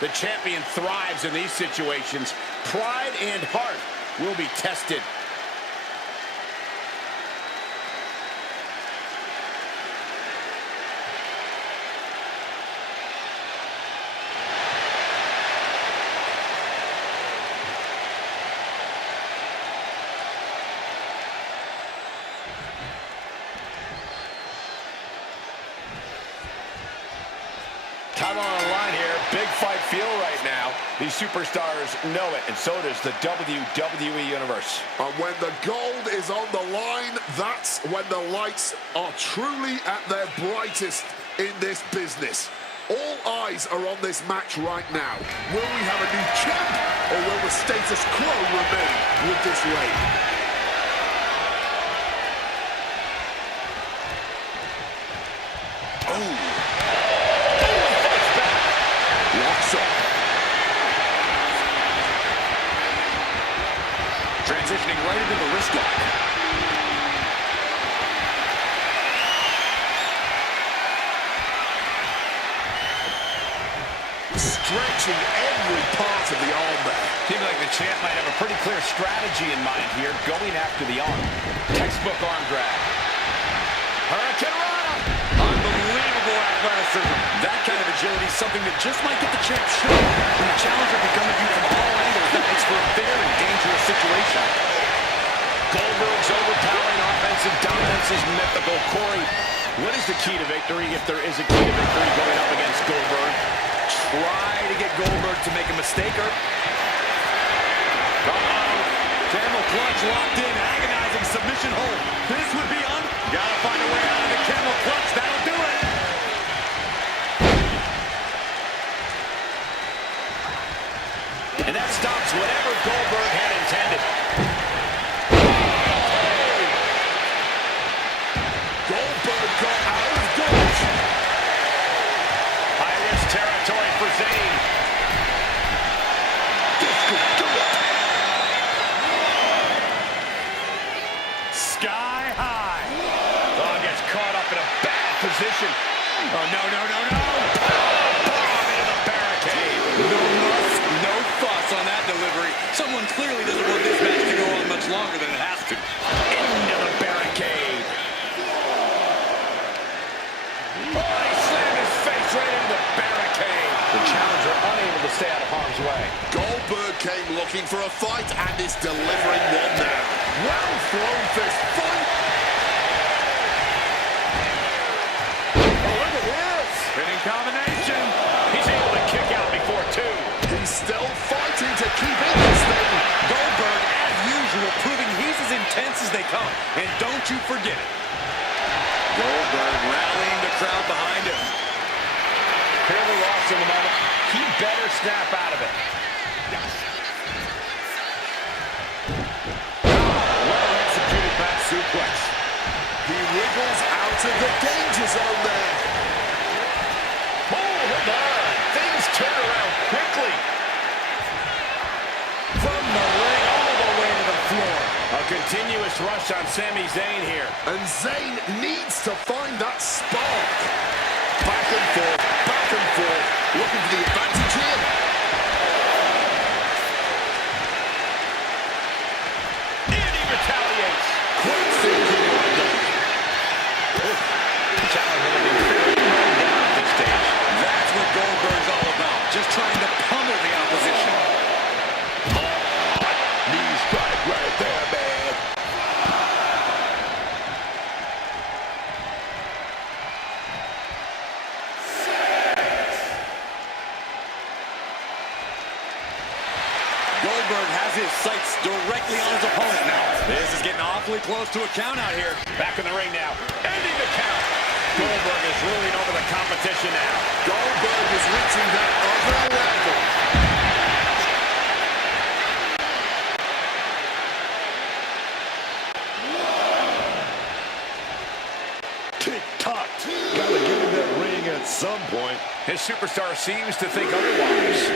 The champion thrives in these situations. Pride and heart will be tested. Time on the line here. Big fight feel right now. These superstars know it, and so does the WWE Universe. And when the gold is on the line, that's when the lights are truly at their brightest in this business. All eyes are on this match right now. Will we have a new champ, or will the status quo remain with this reign? Transitioning right into the wrist lock. stretching every part of the arm there. Seems like the champ might have a pretty clear strategy in mind here, going after the arm. Textbook arm drag. Hurricane Rana. Unbelievable athleticism. That kind of agility is something that just might get the champ shook. When the challenger can come at you from all angles, that makes for a very dangerous situation. Goldberg's overpowering offensive dominance is mythical. Corey, what is the key to victory, if there is a key to victory, going up against Goldberg? Try to get Goldberg to make a mistake. Camel clutch locked in, agonizing submission hold. This would be on. Gotta find a way out of the camel clutch. That'll do it. And that stops whatever Goldberg had intended. Goldberg got out of dodge. High-risk territory for Zayn. This could do it. Sky high. Oh, gets caught up in a bad position. Oh, no, no, no, no. Bomb into the barricade. No muss, no fuss on that delivery. Someone clearly doesn't want this match to go on much longer than it has to. Into the barricade. Oh, he slammed his face right into the barricade. The challenger unable to stay out of harm's way. Goldberg came looking for a fight and is delivering one now. Well thrown fist fight. Oh, look at this. Spinning combination. He's able to kick out before two. He's still fighting to keep in this thing. Goldberg, as usual, proving he's as intense as they come. And don't you forget it. Goldberg rallying the crowd behind him. Clearly lost in the moment. He better snap out of it. Well-executed back suplex. He wriggles out of the danger zone there. Oh, hold on. Things turn around quickly. From the ring all the way to the floor. A continuous rush on Sami Zayn here. And Zayn needs to find that spark. Back and forth, looking for the advantage here. And he retaliates. Quick thinking like that. The challenger looking fairly run down at this stage. That's what Goldberg's all about. Just trying to pummel the opposition. Knee strike right there, man. Goldberg has his sights directly on his opponent now. This is getting awfully close to a count out here. Back in the ring now. Ending the count. Goldberg is ruling over the competition now. Goldberg is reaching that other level. Tick-tock. Gotta get in that ring at some point. His superstar seems to think otherwise.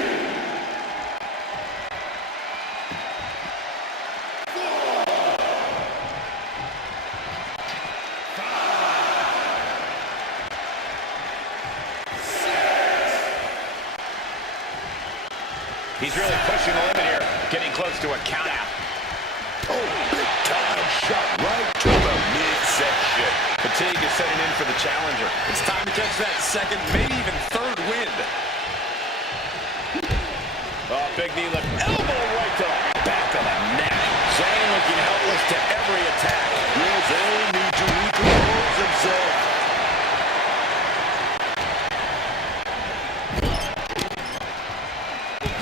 He's really pushing the limit here, getting close to a count out. Oh, big time shot right to the midsection. Fatigue is setting in for the challenger. It's time to catch that second, maybe even third wind. Oh, big knee lift. Elbow right to the back of the neck. Zayn looking helpless to every attack. Will Zayn need to recompose himself?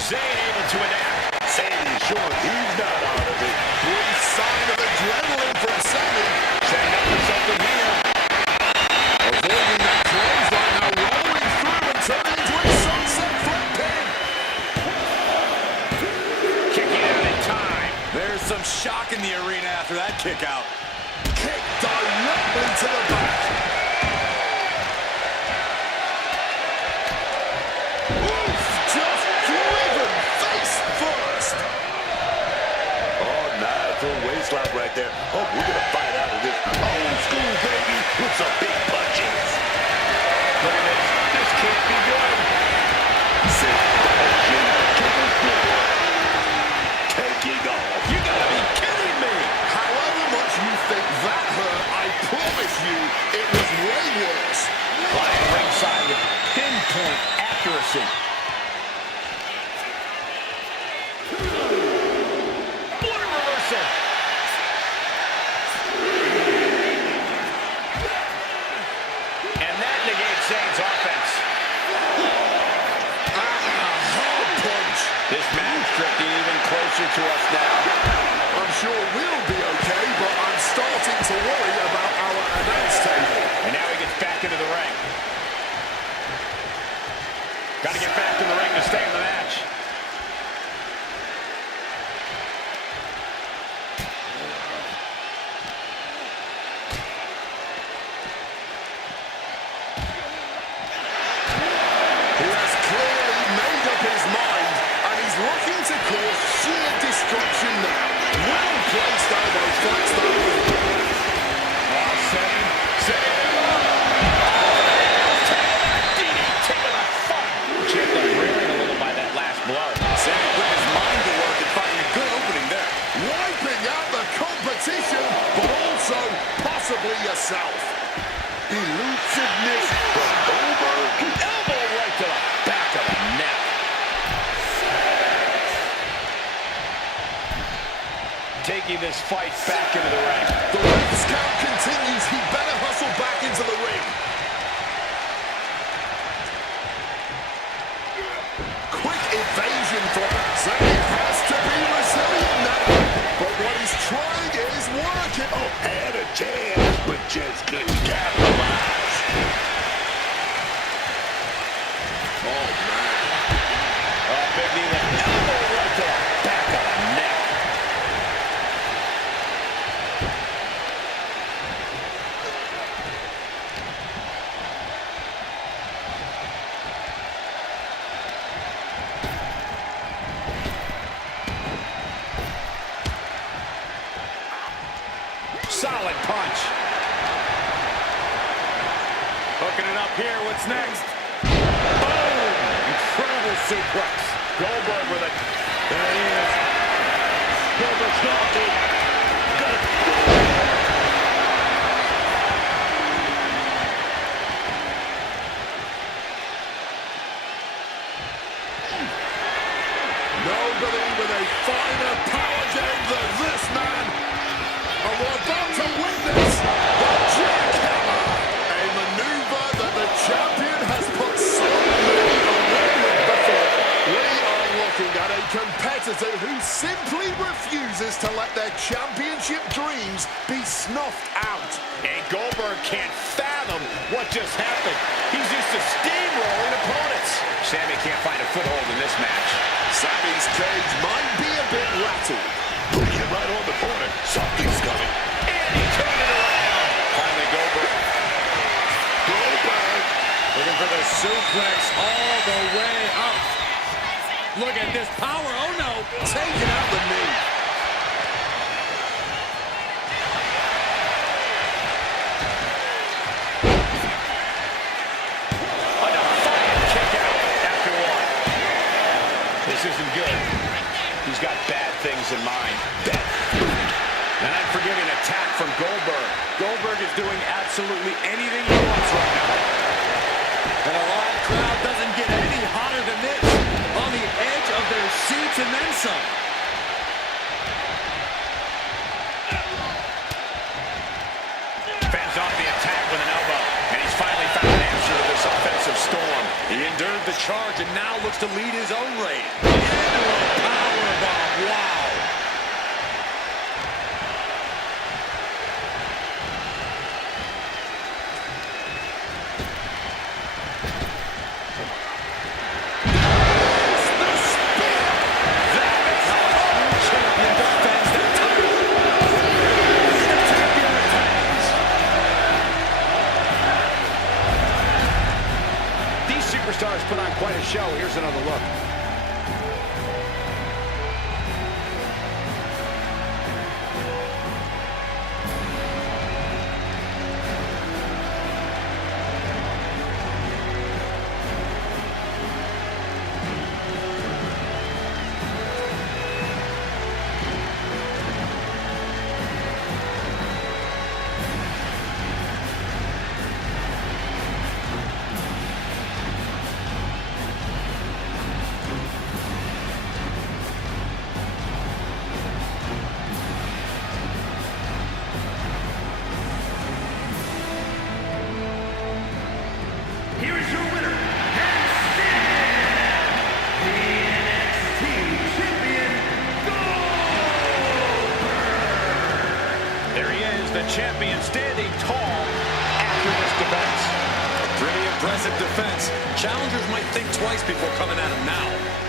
Zayn able to adapt. Zayn showing he's not out of it. Brief sign of adrenaline from Sami. Setting up for something here. Avoiding that clothesline, now rolling through and turning into a sunset flip pin. Kicking out in time. There's some shock in the arena after that kick out. Kick directly to the back. Oof, just driven face first. Oh, nice little waistlock right there. Oh, we're gonna fight out of this. Old school, baby, with some big punches. Look at this. This can't be good. Zayn accuracy. What a reversal. And that negates Zayn's offense. Hard punch. This match drifting even closer to us now. I'm sure we'll be okay, but I'm starting to worry about our announce table. And now he gets back into the ring. Got to get back in the ring to stay in the match. He has clearly made up his mind, and he's looking to cause sheer destruction now. Well placed elbow strikes the ring. DDT with a thump. Ciampa rearing a little by that last blow. Sammy put his mind to work and finding a good opening there. Wiping out the competition, but also possibly yourself. Elusiveness from Goldberg. Elbow right to the back of the neck. Taking this fight back into the ring. The rings count continues. He better hustle back into the ring. Quick evasion from Zayn. Has to be resilient now. But what he's trying is working. Oh, had a chance, but just couldn't capitalize. Oh, man. Big knee with an elbow right to the back of the neck. Solid punch. Hooking it up here. What's next? Boom! Incredible suplex. Goldberg with it. There he is. Goldberg's gone. Nobody with a finer power game than this man. And we're about to witness the jackhammer. A maneuver that the champion has put so many away with before. We are looking at a competitor who simply refuses to let their championship dreams be snuffed out. And Goldberg can't fathom what just happened. He's used to steamrolling opponents. Sammy can't find a foothold in this match. Sammy's cage might be a bit rattled. Put him right on the corner. Something's coming. And he turned it around. Finally, Goldberg. Goldberg. Looking for the suplex all the way up. Look at this power. Oh, no. Taking out the knee. A defiant kick out after one. This isn't good. He's got bad things in mind. An unforgiving attack from Goldberg. Goldberg is doing absolutely anything he wants right now. And a live crowd doesn't get any hotter than this. On the edge of their seats and then some. Fends off the attack with an elbow. And he's finally found an answer to this offensive storm. He endured the charge and now looks to lead his own raid. Into a powerbomb. Wow. Superstars put on quite a show. Here's another look. here is your winner, and still the NXT champion, Goldberg. There he is, the champion, standing tall after this defense. A pretty impressive defense. Challengers might think twice before coming at him now.